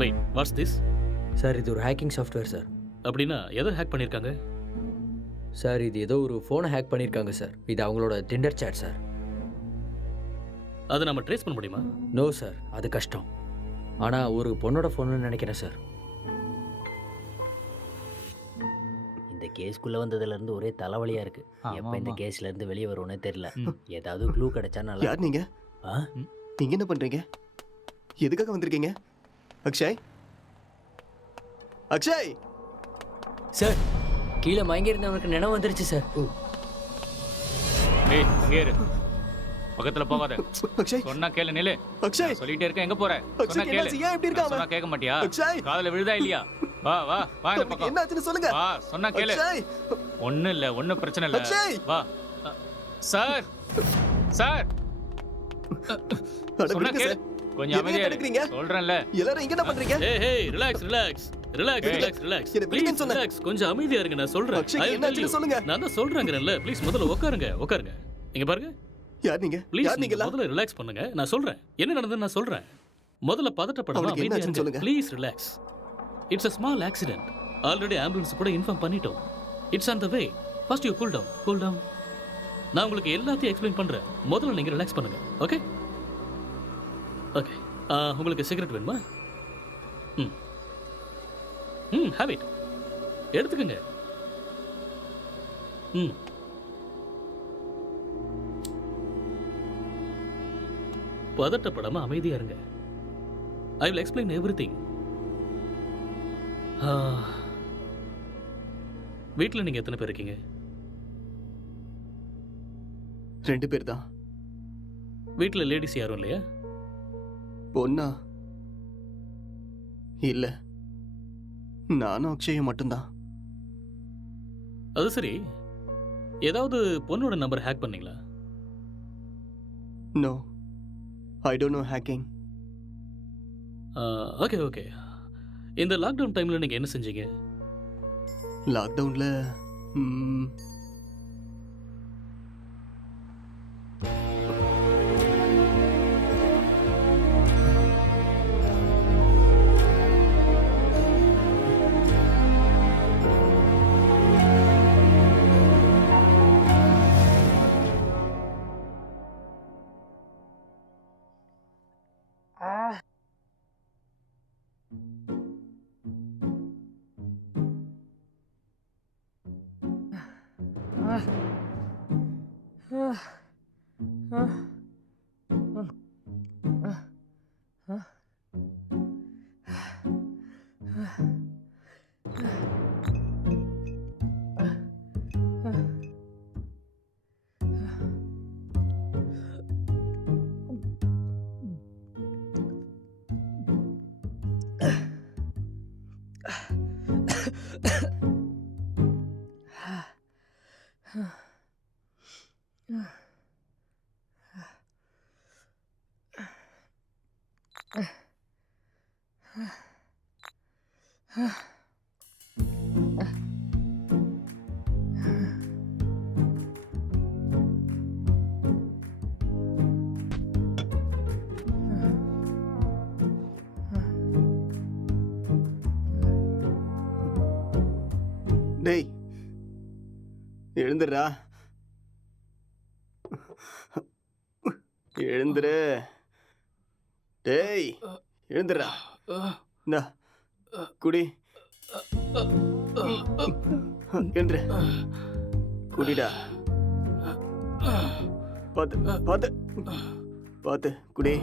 Wait, what's this? Sir இது ஒரு ஹேக்கிங் சாஃப்ட்வேர் சார். அப்படின்னா எதை ஹேக் பண்ணியிருக்காங்க? சார் இது ஏதோ ஒரு ஃபோனை ஹேக் பண்ணியிருக்காங்க சார். இது அவங்களோட டிண்டர் சேட் சார். அதை நம்ம ட்ரேஸ் பண்ண முடியுமா? நோ சார், அது கஷ்டம். ஆனால் ஒரு பொண்ணோட ஃபோன்னு நினைக்கிறேன் சார். இந்த கேஸ்க்குள்ளே வந்ததுலேருந்து ஒரே தலைவலியாக இருக்குது. எப்போ இந்த கேஸ்லேருந்து வெளியே வருவோன்னே தெரில. ஏதாவது க்ளூ கிடைச்சா நல்லா. யார் நீங்க? நீங்க என்ன பண்றீங்க? எதுக்காக வந்திருக்கீங்க? அக்ஷய், அக்ஷய் சார், கீழே மயங்கி இருந்தவனுக்கு நினைவு வந்துருச்சு சார். ஏய் அங்கே இரு, பக்கத்துல போகாத. அக்ஷய் சொன்னா கேளு. நில்லு. அக்ஷய் சொல்லிட்டே இருக்க, எங்க போற? சொன்னா கேளு. ஏன் இப்படி இருக்காம? சொன்னா கேட்க மாட்டியா? அக்ஷய் காதுல விழுதா இல்லையா? வா வா வா இந்த பக்கம். என்னாச்சுன்னு சொல்லுங்க. வா, சொன்னா கேளு. அக்ஷய் ஒண்ணு இல்ல, ஒண்ணு பிரச்சனை இல்ல. அக்ஷய் வா. சார் சார், சொன்னா கேளு. கொஞ்சம் அமைதியா இரு. சொல்றேன்ல. எல்லாரும் இங்க என்ன பண்றீங்க? ஏய் ஏய், relax relax relax relax relax. Please relax, கொஞ்சம் அமைதியா இருங்க, நான் சொல்றேன். அக்ஷய் என்னாச்சுன்னு சொல்லுங்க. நான் தான் சொல்றேங்கறேன்ல, ப்ளீஸ் முதல்ல உட்காருங்க உட்காருங்க. இங்க பாருங்க. யார் நீங்க? ப்ளீஸ் யார் நீங்க? முதல்ல ரிலாக்ஸ் பண்ணுங்க, நான் சொல்றேன். என்ன நடந்ததுன்னு நான் சொல்றேன். முதல்ல பதட்டப்படாம அவனுக்கு அமைதியா என்னாச்சுன்னு இருங்க. சொல்லுங்க. Please relax. It's a small accident. Already ambulance கூட இன்ஃபார்ம் பண்ணிட்டோம். It's on the way. First you cool down. Cool down. நான் உங்களுக்கு எல்லாத்தையும் எக்ஸ்பிளைன் பண்றேன். முதல்ல நீங்க ரிலாக்ஸ் பண்ணுங்க. Okay okay. உங்களுக்கு சிகரெட் வேணுமா? Have it. எடுத்துக்கங்க. பதட்டப்படாம அமைதியா இருங்க. ஐ வில் எக்ஸ்பிளைன் எவ்ரிதிங். வீட்டில் நீங்க எத்தனை பேர் இருக்கீங்க? 2 பேர் தான். வீட்டில் லேடிஸ் யாரும் இல்லையா? பொண்ணா? இல்ல, நானும் அக்ஷயும் மட்டும்தான். அது சரி, ஏதாவது பொண்ணோட நம்பர் ஹேக் பண்ணீங்களா? No, I don't know hacking. Okay okay. இந்த லாக்டவுன் டைமில் நீங்கள் என்ன செஞ்சீங்க? லாக்டவுன்ல டேய் எழுந்துடுறா, எழுந்துரு. டேய் எழுந்துடுறா. இந்தா குடி. எழுந்துரு, குடிடா. பார்த்து பார்த்து பார்த்து குடி.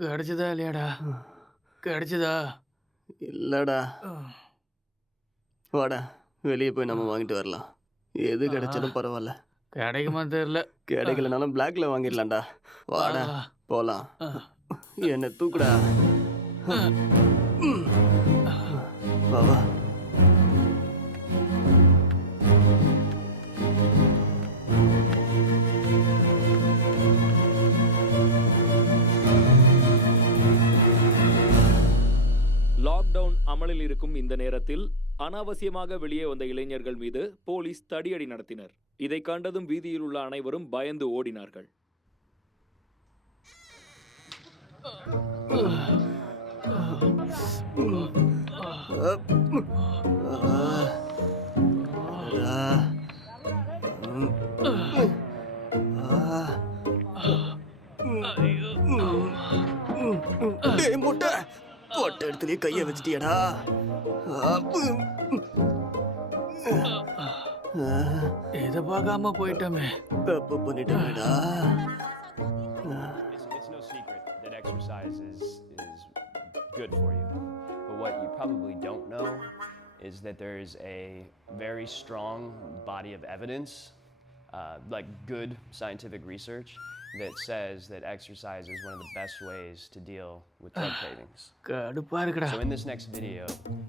கிடைச்சதா இல்லையாடா? கிடைச்சதா? இல்லடா. வாடா, வெளியே போய் நம்ம வாங்கிட்டு வரலாம். எது கிடைச்சாலும் பரவாயில்ல. கிடைக்குமா தெரியல. கிடைக்கலனாலும் பிளாக்ல வாங்கிடலாம்டா. வாடா போலாம். என்ன தூக்குடா. வா வா. லாக்டவுன் அமலில் இருக்கும் இந்த நேரத்தில் அனாவசியமாக வெளியே வந்த இளைஞர்கள் மீது போலீஸ் தடியடி நடத்தினர். இதை கண்டதும் வீதியில் உள்ள அனைவரும் பயந்து ஓடினார்கள். போட்ட இடத்துலயே கைய வச்சிட்டியடா. இதை பார்க்காம போயிட்டோமே. தப்பு பண்ணிட்டேடா. It's no secret that exercise is good for you. But what you probably don't know is that there is a very strong body of evidence, like good scientific research, that says that exercise is one of the best ways to deal with drug cravings. So in this next video,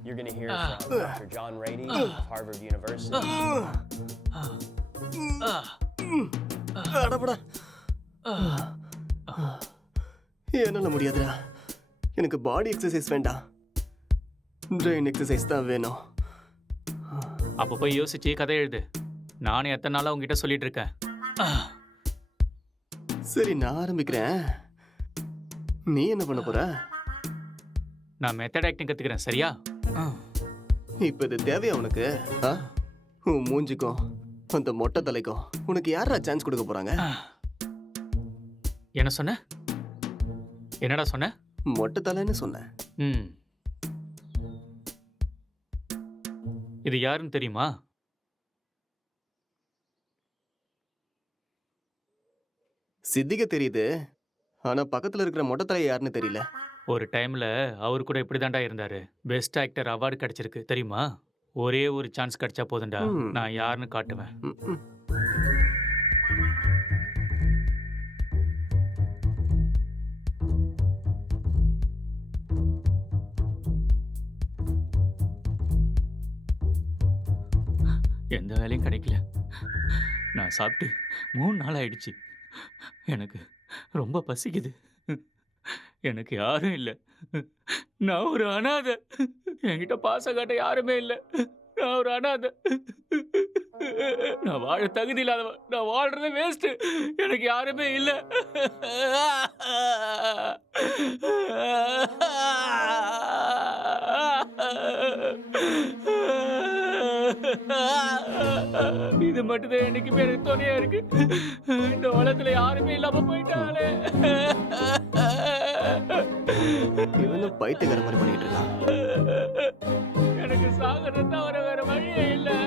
you're going to hear from Dr. John Rady of Harvard University. என்னால முடியாதுடா. எனக்கு பாடி exercise வேண்டாம், brain exercise தான் வேணும். அப்போ போய் யோசிச்சு கதை எழுது. நானும் எத்தனை நாளாக உங்ககிட்ட சொல்லிட்டு இருக்கேன். சரி நான் ஆரம்பிக்கிறேன். நீ என்ன பண்ண போற? நான் மெத்தட் ஆக்டிங் கற்றுக்கிறேன், சரியா? இப்ப இது தேவையா உனக்கு? உன் மூஞ்சிக்கும் அந்த மொட்டை தலைக்கும் உனக்கு யாரா சான்ஸ் கொடுக்க போறாங்க? என்ன சொன்ன? என்னடா சொன்ன? மொட்டை தலைன்னு சொன்னேன். ம். இது யாருன்னு தெரியுமா? சித்திக்கு தெரியுது, ஆனா பக்கத்துல இருக்கிற மொட்டை தலை யாருன்னு தெரியல. ஒரு டைம்ல அவர் கூட இப்படி தாண்டா இருந்தாரு. பெஸ்ட் ஆக்டர் அவார்டு கிடைச்சிருக்கு தெரியுமா? ஒரே ஒரு சான்ஸ் கிடைச்சா போதும்டா, நான் யாருன்னு காட்டுவேன். எந்த வேலையும் கிடைக்கல. நான் சாப்பிட்டு 3 நாள் ஆயிடுச்சு. எனக்கு ரொம்ப பசிக்குது. எனக்கு யாரும் இல்லை. நான் ஒரு அனாதை. என்கிட்ட பாசம் காட்ட யாருமே இல்லை. நான் ஒரு அனாதை. நான் வாழ தகுதி இல்லாதவன். நான் வாழ்றதே வேஸ்ட். எனக்கு யாருமே இல்லை. இது மட்டும்தான் என்னைக்குமே எனக்கு துணையா இருக்கு. இந்த உலகத்துல யாருமே இல்லாம போயிட்டாலே. இவனும் பைத்தியக்கார மாதிரி பண்ணிட்டு இருக்கான். எனக்கு சாகிறது தவிர வேற வழியே இல்லை.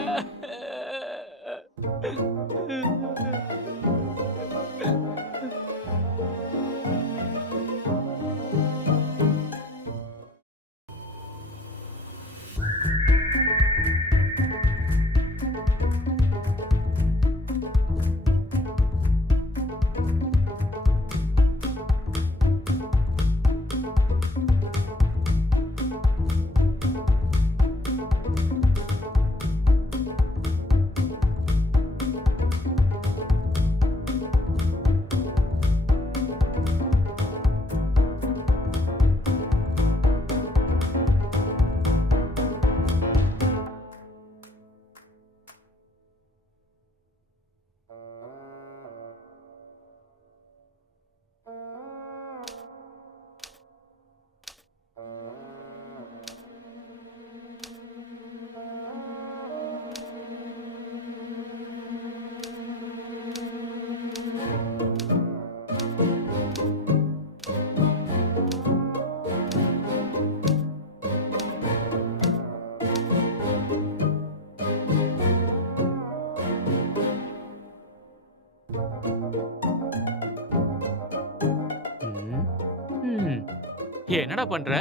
என்னடா பண்ற?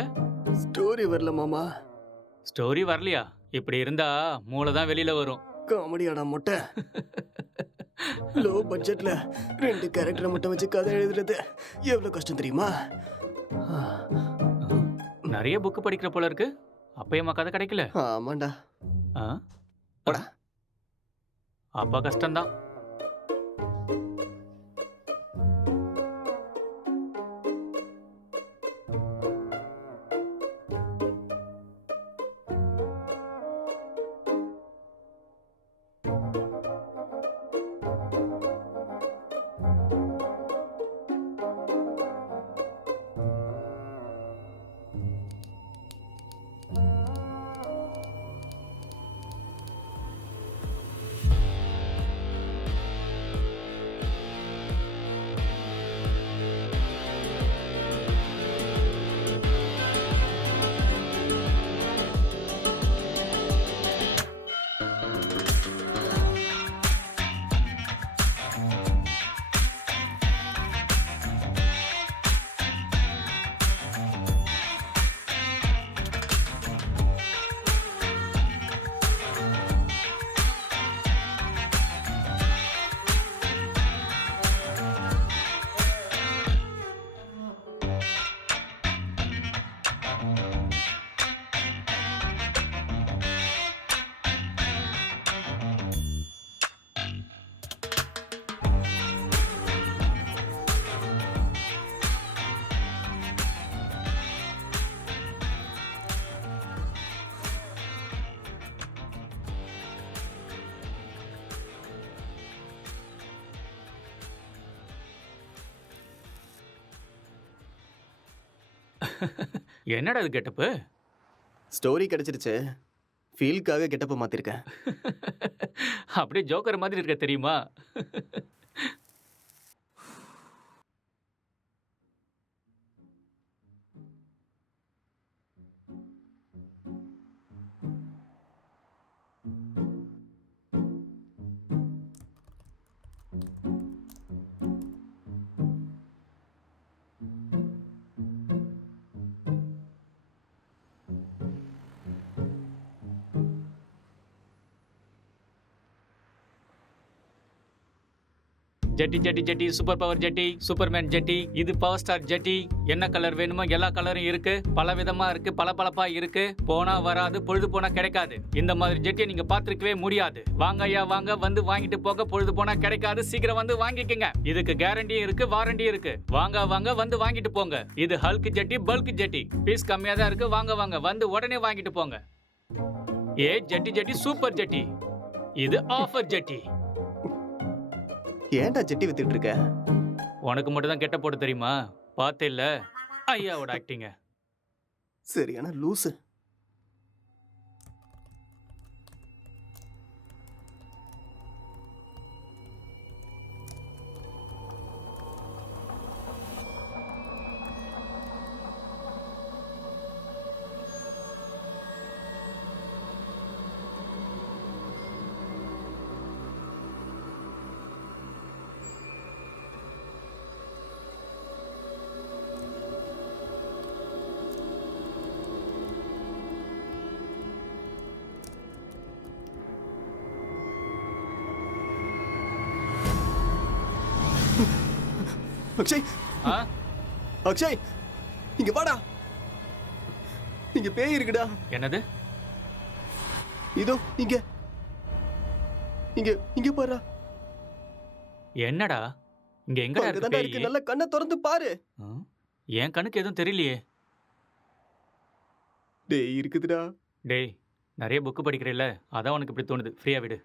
ஸ்டோரி வரல மாமா. ஸ்டோரி வரலையா? இப்படி இருந்தா மூளை தான் வெளியில வரும். காமெடியாடா மொட்டை. லோ பட்ஜெட்ல 2 கேரக்டரை மட்டும் வச்சு கதை எழுதுறது எவ்வளவு கஷ்டம் தெரியுமா? நிறைய புக்கு படிக்கிற போல இருக்கு. அப்பயுமா கதை கிடைக்கல? ஆமாண்டா. அப்பா கஷ்டம்தான். என்னடா இது கெட்டப்பு? ஸ்டோரி கிடைச்சிருச்சு, ஃபீல்க்காக கெட்டப்ப மாத்திருக்கேன். அப்படியே ஜோக்கர் மாதிரி இருக்க தெரியுமா? ஜெட்டி ஜெட்டி ஜெட்டி, சூப்பர் பவர் ஜெட்டி, சூப்பர்மேன் ஜெட்டி, இது பவர் ஸ்டார் ஜெட்டி. என்ன கலர் வேணுமோ எல்லா கலரும் இருக்கு, பல விதமா இருக்கு, பளபளப்பா இருக்கு. போனா வராது, பொழுது போனா கிடைக்காது. இந்த மாதிரி ஜெட்டியை நீங்க பார்த்திருக்கவே முடியாது. வாங்க ஐயா வாங்க, வந்து வாங்கிட்டு போக. பொழுது போனா கிடைக்காது, சீக்கிரம் வந்து வாங்கிக்கங்க. இதுக்கு கேரண்டியும் இருக்கு, வாரண்டியும் இருக்கு. வாங்க வாங்க, வந்து வாங்கிட்டு போங்க. இது ஹல்க் ஜெட்டி, பல்க் ஜெட்டி. பீஸ் கம்மியா தான் இருக்கு. வாங்க வாங்க, வந்து உடனே வாங்கிட்டு போங்க. ஏ ஜெட்டி ஜெட்டி, சூப்பர் ஜெட்டி. இது ஆஃபர் ஜெட்டி. ஏன்டா ஜெட்டி வித்துட்டு இருக்க? உனக்கு மட்டும் தான் கெட்ட போட தெரியுமா? பார்த்தே இல்ல ஐயாவோட ஆக்டிங்க. சரியான லூசு. அக்ஷய், அக்ஷய், இங்க வாடா. இங்க பேய் இருக்குடா. என்னது? இதோ இங்க இங்க இங்க பாரு. என்னடா இங்க எங்கடா இருக்கு பேய்? நல்ல கண்ணை திறந்து பாரு. என் கண்ணுக்கு எதுவும் தெரியலையே. டேய் இருக்குதுடா. டேய் நிறைய புக்கு படிக்கிறேல்ல, அதான் உனக்கு இப்படி தோணுது. ஃப்ரீயா விடு.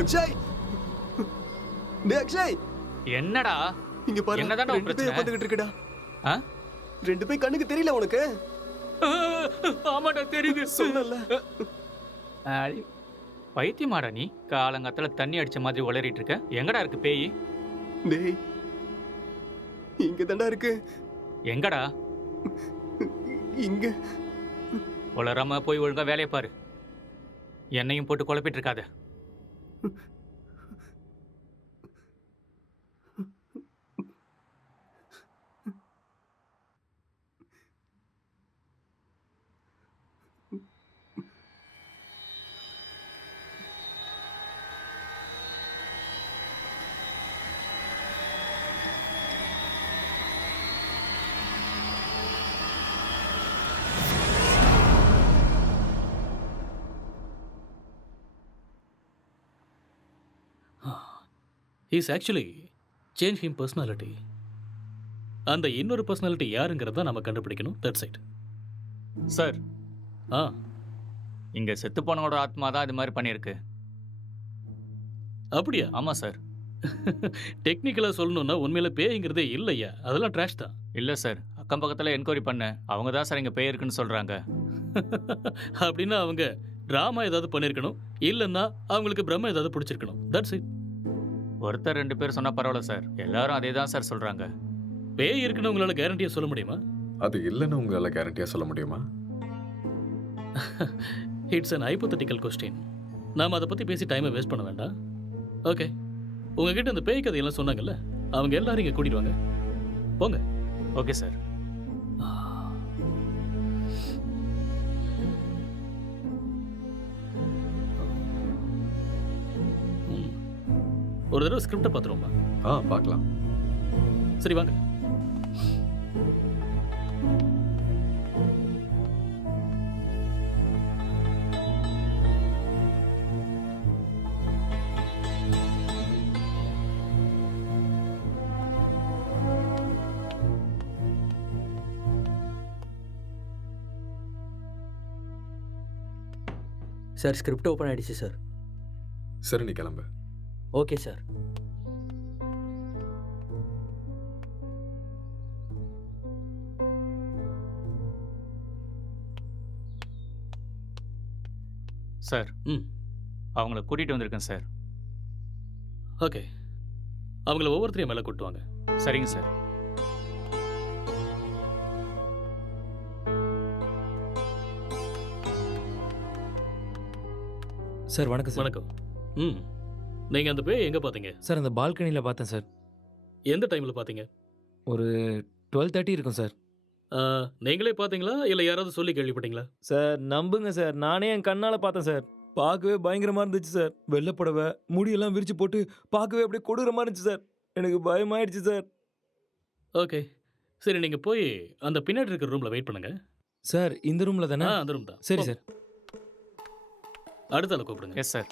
அக்ஷய், டேய் அக்ஷய், என்னடா இங்க பாரு. என்னடா ரெண்டு பேய் உட்கார்ந்துகிட்டு இருக்குடா. ரெண்டு பேய் கண்ணுக்கு தெரியல உனக்கு? ஆமாடா தெரியுது, சொன்னல. பைத்தியமாடா நீ? காலங்கத்துல தண்ணி அடிச்ச மாதிரி உளறிட்டு இருக்க. எங்கடா இருக்கு பேய்? டேய் இங்க தான்டா இருக்கு. எங்கடா? இங்க. உளறாம போய் ஒழுங்கா வேலையை பாரு. என்னையும் போட்டு குழப்பிட்டு இருக்காத. Is actually change him personality. அந்த இன்னொரு பர்சனாலிட்டி யாருங்கிறத நம்ம கண்டுபிடிக்கணும். That's it sir. ஆ, இங்க செத்து போனவோட ஆத்மா தான் இது மாதிரி பண்ணியிருக்கு. அப்படியா? ஆமாம் சார். டெக்னிக்கலாக சொல்லணும்னா உண்மையில பேய்ங்கிறதே இல்லையா, அதெல்லாம் ட்ராஷ் தான். இல்லை சார், அக்கம் பக்கத்தில் என்கொயரி பண்ணேன். அவங்க தான் சார் இங்கே பேய் இருக்குன்னு சொல்கிறாங்க. அப்படின்னா அவங்க ட்ராமா ஏதாவது பண்ணியிருக்கணும், இல்லைன்னா அவங்களுக்கு பிரம்ம ஏதாவது பிடிச்சிருக்கணும். That's it. ஒருத்தர் 2 பேர் சொன்னா பரவாயில்ல சார். எல்லாரும் அதே தான் சார் சொல்றாங்க. பேய் இருக்குன்னு உங்களால கேரண்டியா சொல்ல முடியுமா? அது இல்லைன்னு உங்களால் கேரண்டியாக சொல்ல முடியுமா? It's an hypothetical question. நாம அதை பற்றி பேசி டைமை வேஸ்ட் பண்ண வேண்டாம். ஓகே, உங்ககிட்ட இந்த பேய் கதையெல்லாம் சொன்னாங்கல்ல, அவங்க எல்லாரும் இங்கே கூட்டிட்டு வாங்க. போங்க. Okay sir. ஒரு தடவை ஸ்கிரிப்டை பார்த்துருவோமா? பார்க்கலாம். சரி வாங்க. சார் ஸ்கிரிப்ட் ஓப்பன் ஆயிடுச்சு சார். சரி, நீ கிளம்பு. Okay sir. சார், அவங்கள கூட்டிட்டு வந்திருக்கேன் சார். ஓகே, அவங்கள ஒவ்வொருத்தரையும் மேலே கூட்டு வாங்க. சரிங்க சார். சார் வணக்கம் சார். வணக்கம். நீங்கள் அந்த பேய் எங்கே பார்த்தீங்க? சார் அந்த பால்கனியில் பார்த்தேன் சார். எந்த டைமில் பார்த்தீங்க? ஒரு 12:30 இருக்கும் சார். நீங்களே பார்த்தீங்களா இல்லை யாராவது சொல்லி கேள்விப்பட்டீங்களா? சார் நம்புங்க சார், நானே என் கண்ணால் பார்த்தேன் சார். பார்க்கவே பயங்கரமாக இருந்துச்சு சார். வெள்ளைப்படவை முடியெல்லாம் விரிச்சு போட்டு பார்க்கவே அப்படியே கொடூரமாக இருந்துச்சு சார். எனக்கு பயமாயிடுச்சு சார். ஓகே, சரி, நீங்கள் போய் அந்த பின்னாடி இருக்கிற ரூமில் வெயிட் பண்ணுங்க. சார் இந்த ரூமில் தானே? அந்த ரூம் தான். சரி சார். அடுத்த ஆளை கூப்பிடுங்க. Yes sir.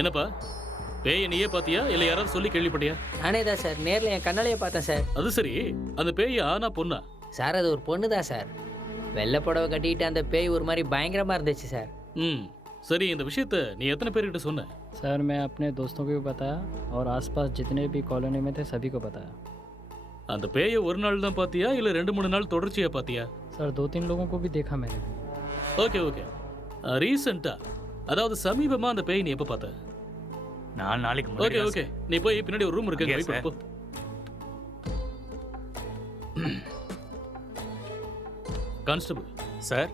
என்னப்பா, பேயை நீயே பார்த்தியா இல்லை யாராவது சொல்லி கேள்விப்பட்டியா? நானே தான் சார், நேரில் என் கண்ணாலேயே பார்த்தேன் சார். அது சரி, அந்த பேய் ஆனா பொண்ணா? சார் அது ஒரு பொண்ணு தான் சார். வெள்ளை புடவை கட்டிக்கிட்டு அந்த பேய் ஒரு மாதிரி பயங்கரமாக இருந்துச்சு சார். சரி, இந்த விஷயத்த நீ எத்தனை பேர்கிட்ட சொன்ன? सर मैं अपने दोस्तों को भी बताया और आसपास जितने भी कॉलोनी में थे सभी को बताया. அந்த பேயை ஒரு நாள் தான் பார்த்தியா இல்லை 2-3 நாள் தொடர்ச்சியாக பார்த்தியா? सर 2-3 लोगों को भी देखा मैंने. ஓகே ஓகே, ரீசெண்டா அதாவது சமீபமா அந்த பேய் நீ எப்போ பார்த்த? 4 நாளைக்கு ஓகே முன்னாடி. ஓகே, நீ போய் பின்னாடி ஒரு ரூம் இருக்கு, Yes, வெயிட் பண்ணு, போ. கான்ஸ்டபிள் சார்,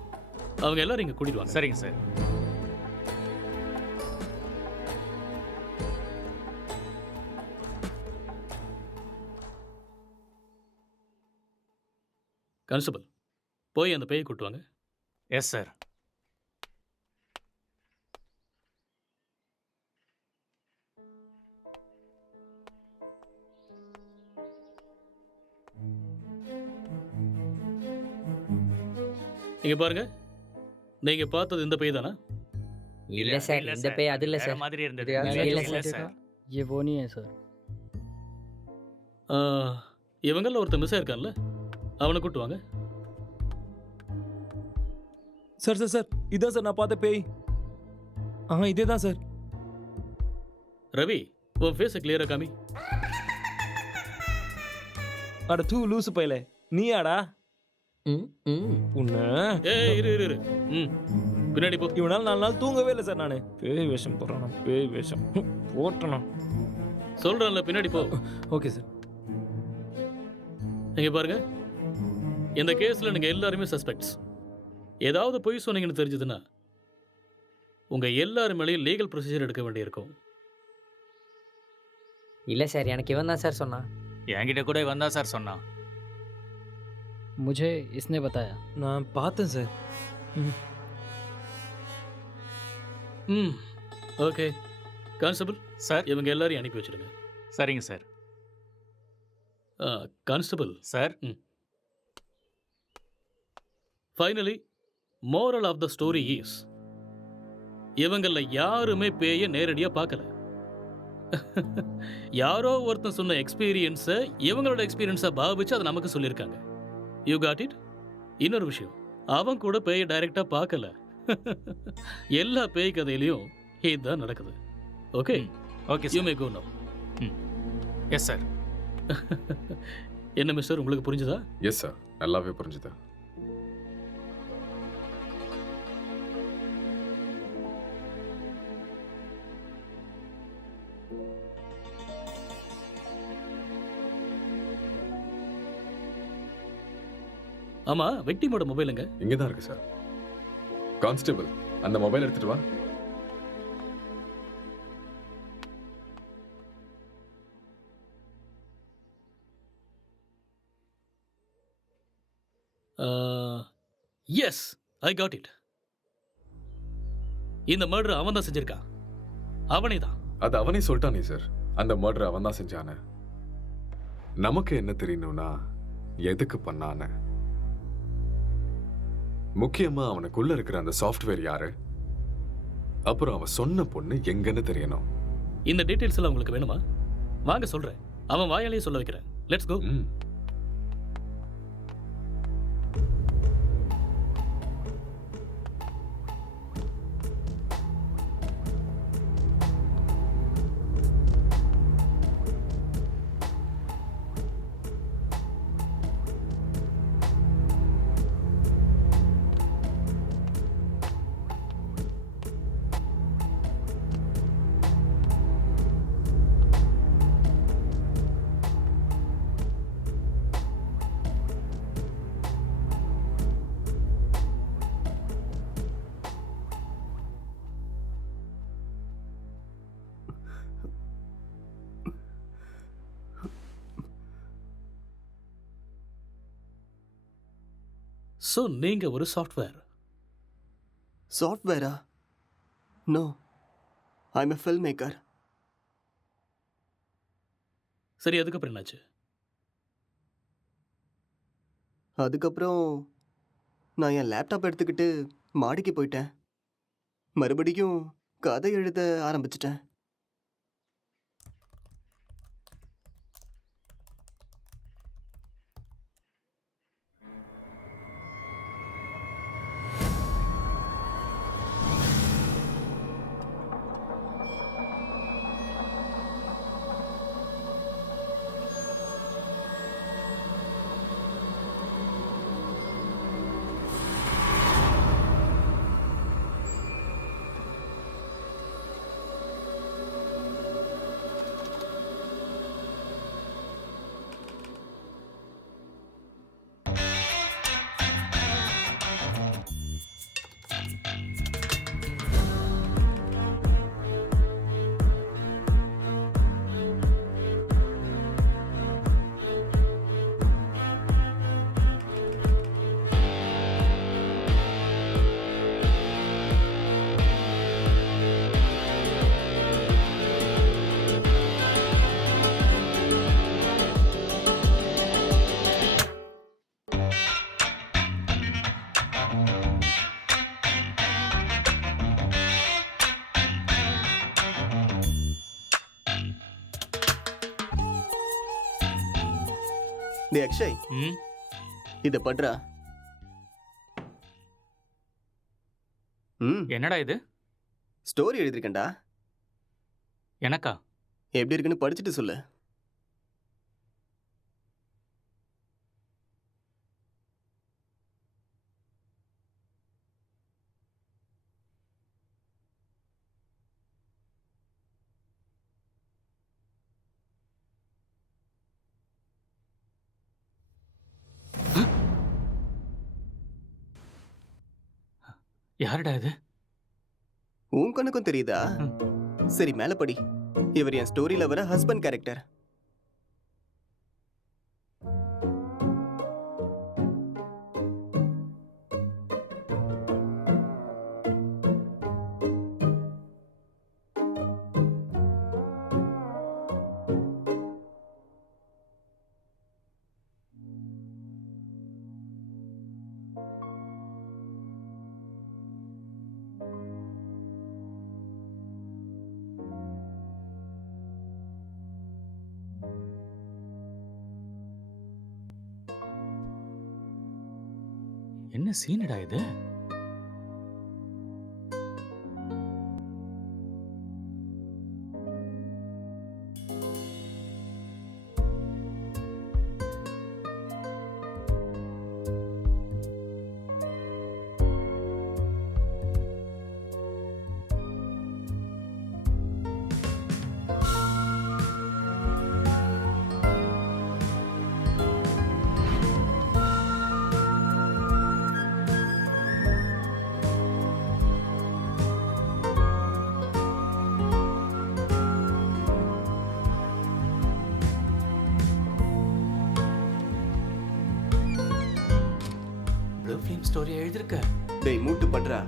அவங்க எல்லாரும் இங்கே கூட்டிட்டு வாங்க. சரிங்க சார். கான்ஸ்டபிள், போய் அந்த பேயை கூட்டு வாங்க. Yes sir. இங்க பாருங்க, நீங்க பார்த்தது இந்த பேய் தானா? இல்லை சார், இந்த பேய் அது இல்லை வேற சார். மாதிரி இருந்தது. இல்லை இல்ல சார். சார். ये वो नहीं है सर. இவங்கள ஒருத்தன் மிஸ் ஆயிருக்கான்ல, அவனை கூட்டு வாங்க. சார் சார் சார், இதான் சார் நான் பார்த்த பேய். இதே தான் சார். ரவி, உன் ஃபேஸை கிளியரா காமி. அட தூ லூசு பையல, நீயாடா? உன்ன ஏய் இரு இரு இரு. பின்னாடி போ. இவனால 4 நாள் தூங்கவே இல்லை சார். நான் பேய் வேஷம் போடுறான், பேய் வேஷம் போட்டணும் சொல்றேன்ல, பின்னாடி போ. Okay sir. இங்க பாருங்க, இந்த கேஸ்ல நீங்க எல்லாருமே சஸ்பெக்ட்ஸ். ஏதாவது பொய் சொன்னீங்கன்னு தெரிஞ்சதுன்னா உங்க எல்லாரும் மேலேயும் லீகல் ப்ரொசீஜர் எடுக்க வேண்டியிருக்கும். இல்லை சார், எனக்கு இவன் தான் சார் சொன்னான். என்கிட்ட கூட இவன் தான் சார் சொன்னான். मुझे इसने बताया. நான் பார்த்தேன் சார். ஓகே கான்ஸ்டபிள் சார், இவங்க எல்லாரையும் அனுப்பி வச்சிடுங்க. சரிங்க sir. Constable sir, finally moral of the story is, இவங்கள யாருமே பேய நேரடியாக பார்க்கல. யாரோ ஒருத்தன் சொன்ன எக்ஸ்பீரியன்ஸை இவங்களோட எக்ஸ்பீரியன்ஸை பாவிச்சு அதை நமக்கு சொல்லியிருக்காங்க. You got it? இன்னொரு விஷயம், அவன் கூட பேயை டைரக்டா பார்க்கல. எல்லா பேய் கதையிலையும் இதுதான் நடக்குது. Okay okay you may go now. Yes sir. என்ன மிஸ்டர், உங்களுக்கு புரிஞ்சுதா? எஸ் சார், நல்லாவே புரிஞ்சுதா. ஆமா விக்டிமோட மொபைலுங்க? இங்கே தான் இருக்கு சார். கான்ஸ்டபிள், அந்த மொபைல் எடுத்துட்டு வா. Yes, I got it. இந்த மர்டர் அவன் தான் செஞ்சிருக்கான். அவனே தான். அது அவனே சொல்லிட்டானே சார், அந்த மர்டர் அவன் தான் செஞ்சானே. நமக்கு என்ன தெரியணும்னா எதுக்கு பண்ணானே. முக்கியமா அவனுக்குள்ள இருக்கிற அந்த சாஃப்ட்வேர் யாரு, அப்புறம் அவன் சொன்ன பொண்ணு எங்கன்னு தெரியணும். இந்த டீடைல்ஸ் எல்லாம் உங்களுக்கு வேணுமா? வாங்க சொல்றேன். அவன் வாயாலேயே சொல்ல வைக்கிறேன். Let's go. ஸோ நீங்க ஒரு சாஃப்ட்வேர். சாஃப்ட்வேரா? No, I am a film maker. சரி, அதுக்கப்புறம் என்னாச்சு? அதுக்கப்புறம் நான் என் லேப்டாப் எடுத்துக்கிட்டு மாடிக்கு போயிட்டேன். மறுபடியும் கதை எழுத ஆரம்பிச்சிட்டேன். டே அக்ஷய், இத பண்றா. என்னடா இது? ஸ்டோரி எழுதிருக்கேன்டா. எனக்கா? எப்படி இருக்குன்னு படிச்சுட்டு சொல்லு. யாருடா இது? உன் கண்ணுக்கும் தெரியுதா? சரி, மேல படி. இவர் என் ஸ்டோரியில வர ஹஸ்பண்ட் கேரக்டர். என்ன சீனடா இது? ஸ்டோரி எழுதிருக்க? டேய் மூட்டு பண்றா.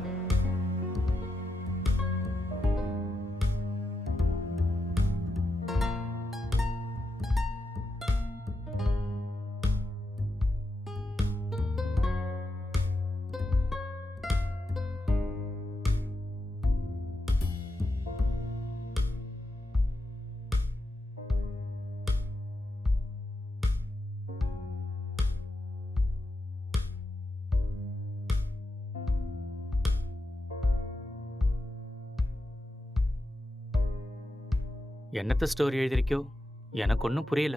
என்னத்த ஸ்டோரி எழுதிருக்கியோ எனக்கு ஒன்றும் புரியல.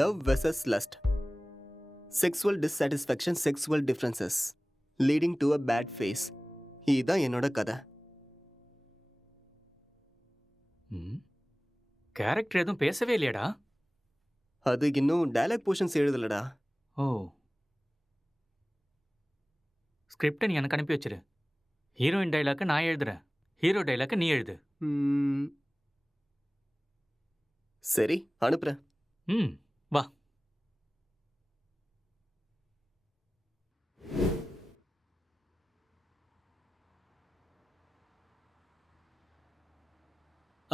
Love versus lust, sexual dissatisfaction, sexual differences leading to a bad phase. இதுதான் என்னோட கதை. கேரக்டர் எதுவும் பேசவே இல்லையாடா? அது இன்னும் டயலாக் போர்ஷன்ஸ் எழுதலடா. ஓ, ஸ்கிரிப்டை நீ எனக்கு அனுப்பி வச்சிரு. ஹீரோயின் டைலாக்கை நான் எழுதுறேன், ஹீரோ டைலாக்கை நீ எழுது. சரி, அனுப்புறேன். வா.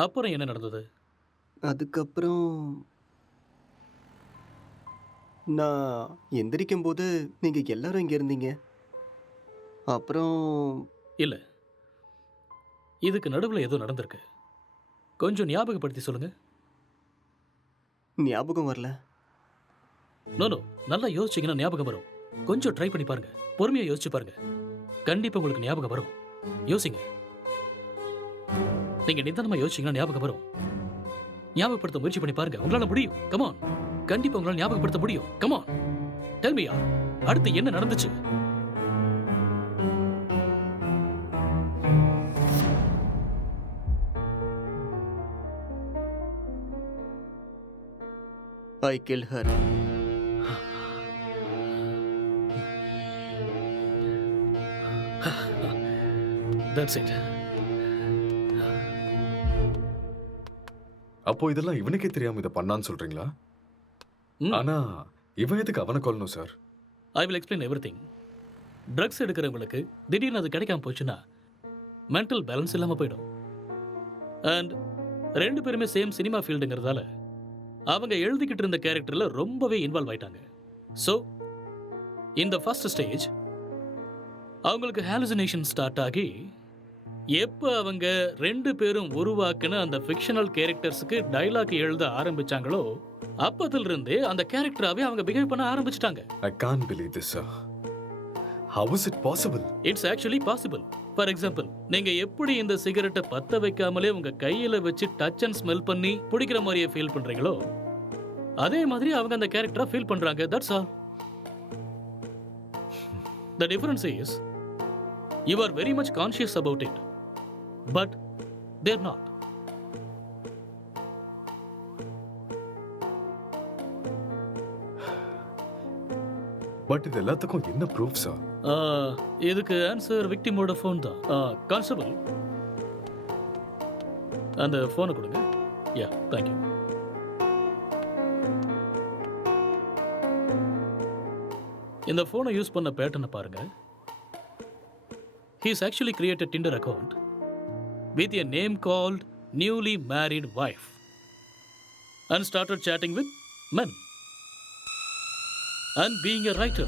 அப்புறம் என்ன நடந்தது? அதுக்கப்புறம் நான் எந்திரிக்கும் போது நீங்க எல்லாரும் இங்க இருந்தீங்க. அப்புறம் இல்ல, இதுக்கு நடுவில் ஏதோ நடந்திருக்கு. கொஞ்சம் ஞாபகப்படுத்தி சொல்லுங்க. ஞாபகம் வரல. நோ, நல்லா யோசிச்சீங்கன்னா ஞாபகம் வரும். கொஞ்சம் ட்ரை பண்ணி பாருங்க, பொறுமையா யோசிச்சு பாருங்க, கண்டிப்பா உங்களுக்கு ஞாபகம் வரும். யோசிங்க, நீங்க நிதானமா யோசிச்சீங்கன்னா ஞாபகம் வரும். ஞாபகப்படுத்த முயற்சி பண்ணி பாருங்க, உங்களால முடியும். கமான், கண்டிப்பா உங்களால ஞாபகப்படுத்த முடியும். கமான், டெல் மீ, அடுத்து என்ன நடந்துச்சு? I killed her. That's it. அப்போ இதெல்லாம் இவனுக்கே தெரியாம இதை பண்ணான்னு சொல்றீங்களா? ஆனா இவன் எதுக்கு அவனை கொல்லணும் sir? I will explain everything. Drugs எடுக்கிறவங்களுக்கு திடீர்னு அது கிடைக்காம போச்சுன்னா மென்டல் பேலன்ஸ் இல்லாம போயிடும். அண்ட் ரெண்டு பேருமே சேம் சினிமா ஃபீல்டுங்கிறதால அவங்க எழுதிக்கிட்டு இருந்த கேரக்டர்ல ரொம்பவே இன்வால்வ் ஆயிட்டாங்க. ஸோ இந்த ஃபர்ஸ்ட் ஸ்டேஜ் அவங்களுக்கு ஹாலுசினேஷன் ஸ்டார்ட் ஆகி எப்போ அவங்க ரெண்டு பேரும் உருவாக்குன அந்த ஃபிக்ஷனல் கேரக்டர்ஸுக்கு டைலாக் எழுத ஆரம்பிச்சாங்களோ அப்பதிலிருந்தே அந்த கேரக்டராகவே அவங்க பிஹேவ் பண்ண ஆரம்பிச்சிட்டாங்க. I can't believe this, sir. How is it possible? It's actually possible. For example, நீங்க எப்படி இந்த சிகரெட்டை பத்த வைக்காமலே உங்க கையில வச்சு டச் அண்ட் ஸ்மெல் பண்ணி பிடிக்கிற மாதிரியே ஃபீல் பண்றீங்களோ அதே மாதிரி அவங்க அந்த கேரக்டரை ஃபீல் பண்றாங்க. That's all. The difference is you are very much conscious about it, but they're not. But இது எல்லாத்துக்கும் என்ன ப்ரூஃப் சார்? இதுக்கு ஆன்சர் விக்டிமோட ஃபோன் தான். கான்ஸ்டபிள், அந்த ஃபோனை கொடுங்க. யா, தேங்க்யூ. இந்த ஃபோனை யூஸ் பண்ண பேட்டர்னை பாருங்க. He's actually created Tinder account with a name called newly married wife and started chatting with men. And being a writer,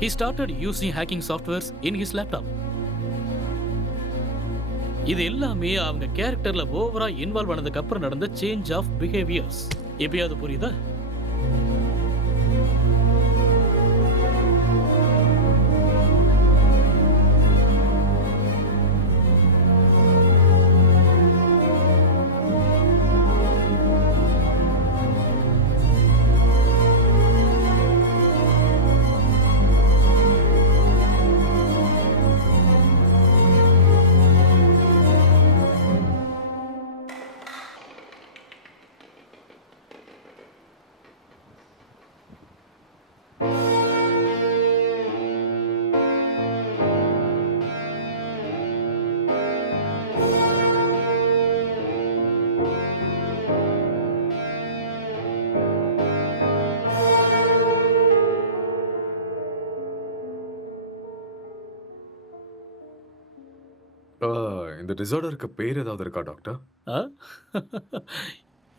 he started using hacking softwares in his laptop. இது எல்லாமே அவங்க கேரக்டர்ல ஓவரா இன்வால்வ் ஆனதுக்கு அப்புறம் நடந்த சேஞ்ச் ஆஃப் பிஹேவியர்ஸ். எப்பயாவது புரியுதா? இந்த டிசார்டருக்கு பேர் ஏதாவது இருக்கா டாக்டர்? ஆ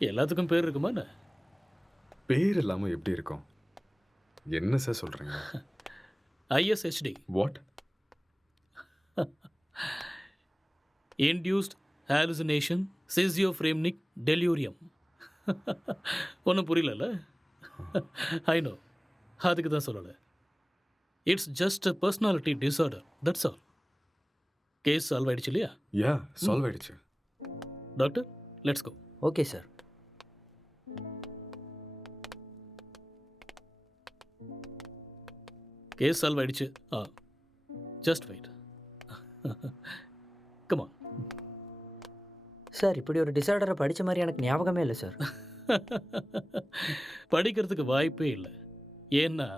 எல்லாத்துக்கும் பேர் இருக்குமா என்ன? பேர் இல்லாம எப்படி இருக்கும்? என்ன சார் சொல்றீங்க? ஐஎஸ்ஹெச்டி. What? Induced hallucination schizophrenic delirium. ஒன்றும் புரியலல்ல? ஐ நோ, அதுக்கு தான் சொல்லலை. It's just a personality disorder, that's all. Case solve ஆயிடுச்சு இல்லையா? யா, சால்வ் ஆயிடுச்சு. Doctor, let's go. Okay sir. Case solve ஆயிடுச்சு. Just wait. Come on. Sir, இப்படி ஒரு டிசார்டரை படித்த மாதிரி எனக்கு ஞாபகமே இல்லை சார். படிக்கிறதுக்கு வாய்ப்பே இல்லை. ஏன்னா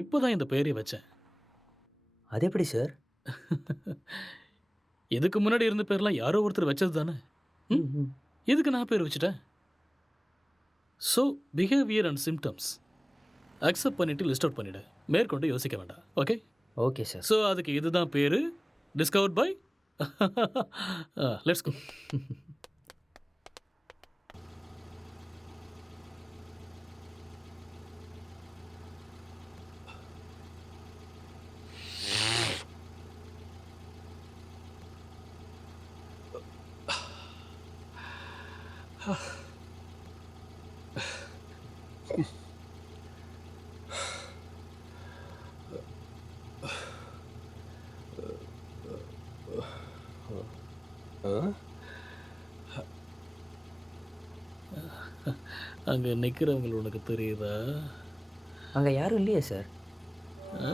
இப்போ தான் இந்த பேரை வச்சேன். அது எப்படி சார்? இதுக்கு முன்னாடி இருந்த பேர்லாம் யாரோ ஒருத்தர் வச்சது தானே. இதுக்கு நான் பேர் வச்சுட்டேன். So behaviour and symptoms accept பண்ணிட்டு லிஸ்ட் அவுட் பண்ணிவிடு. மேற்கொண்டு யோசிக்க வேண்டாம். ஓகே? Okay sir. ஸோ அதுக்கு இதுதான் பேர். Discovered by let's go. அங்கே நிற்கிறவங்க உனக்கு தெரியுதா? அங்கே யாரும் இல்லையே சார். ஆ?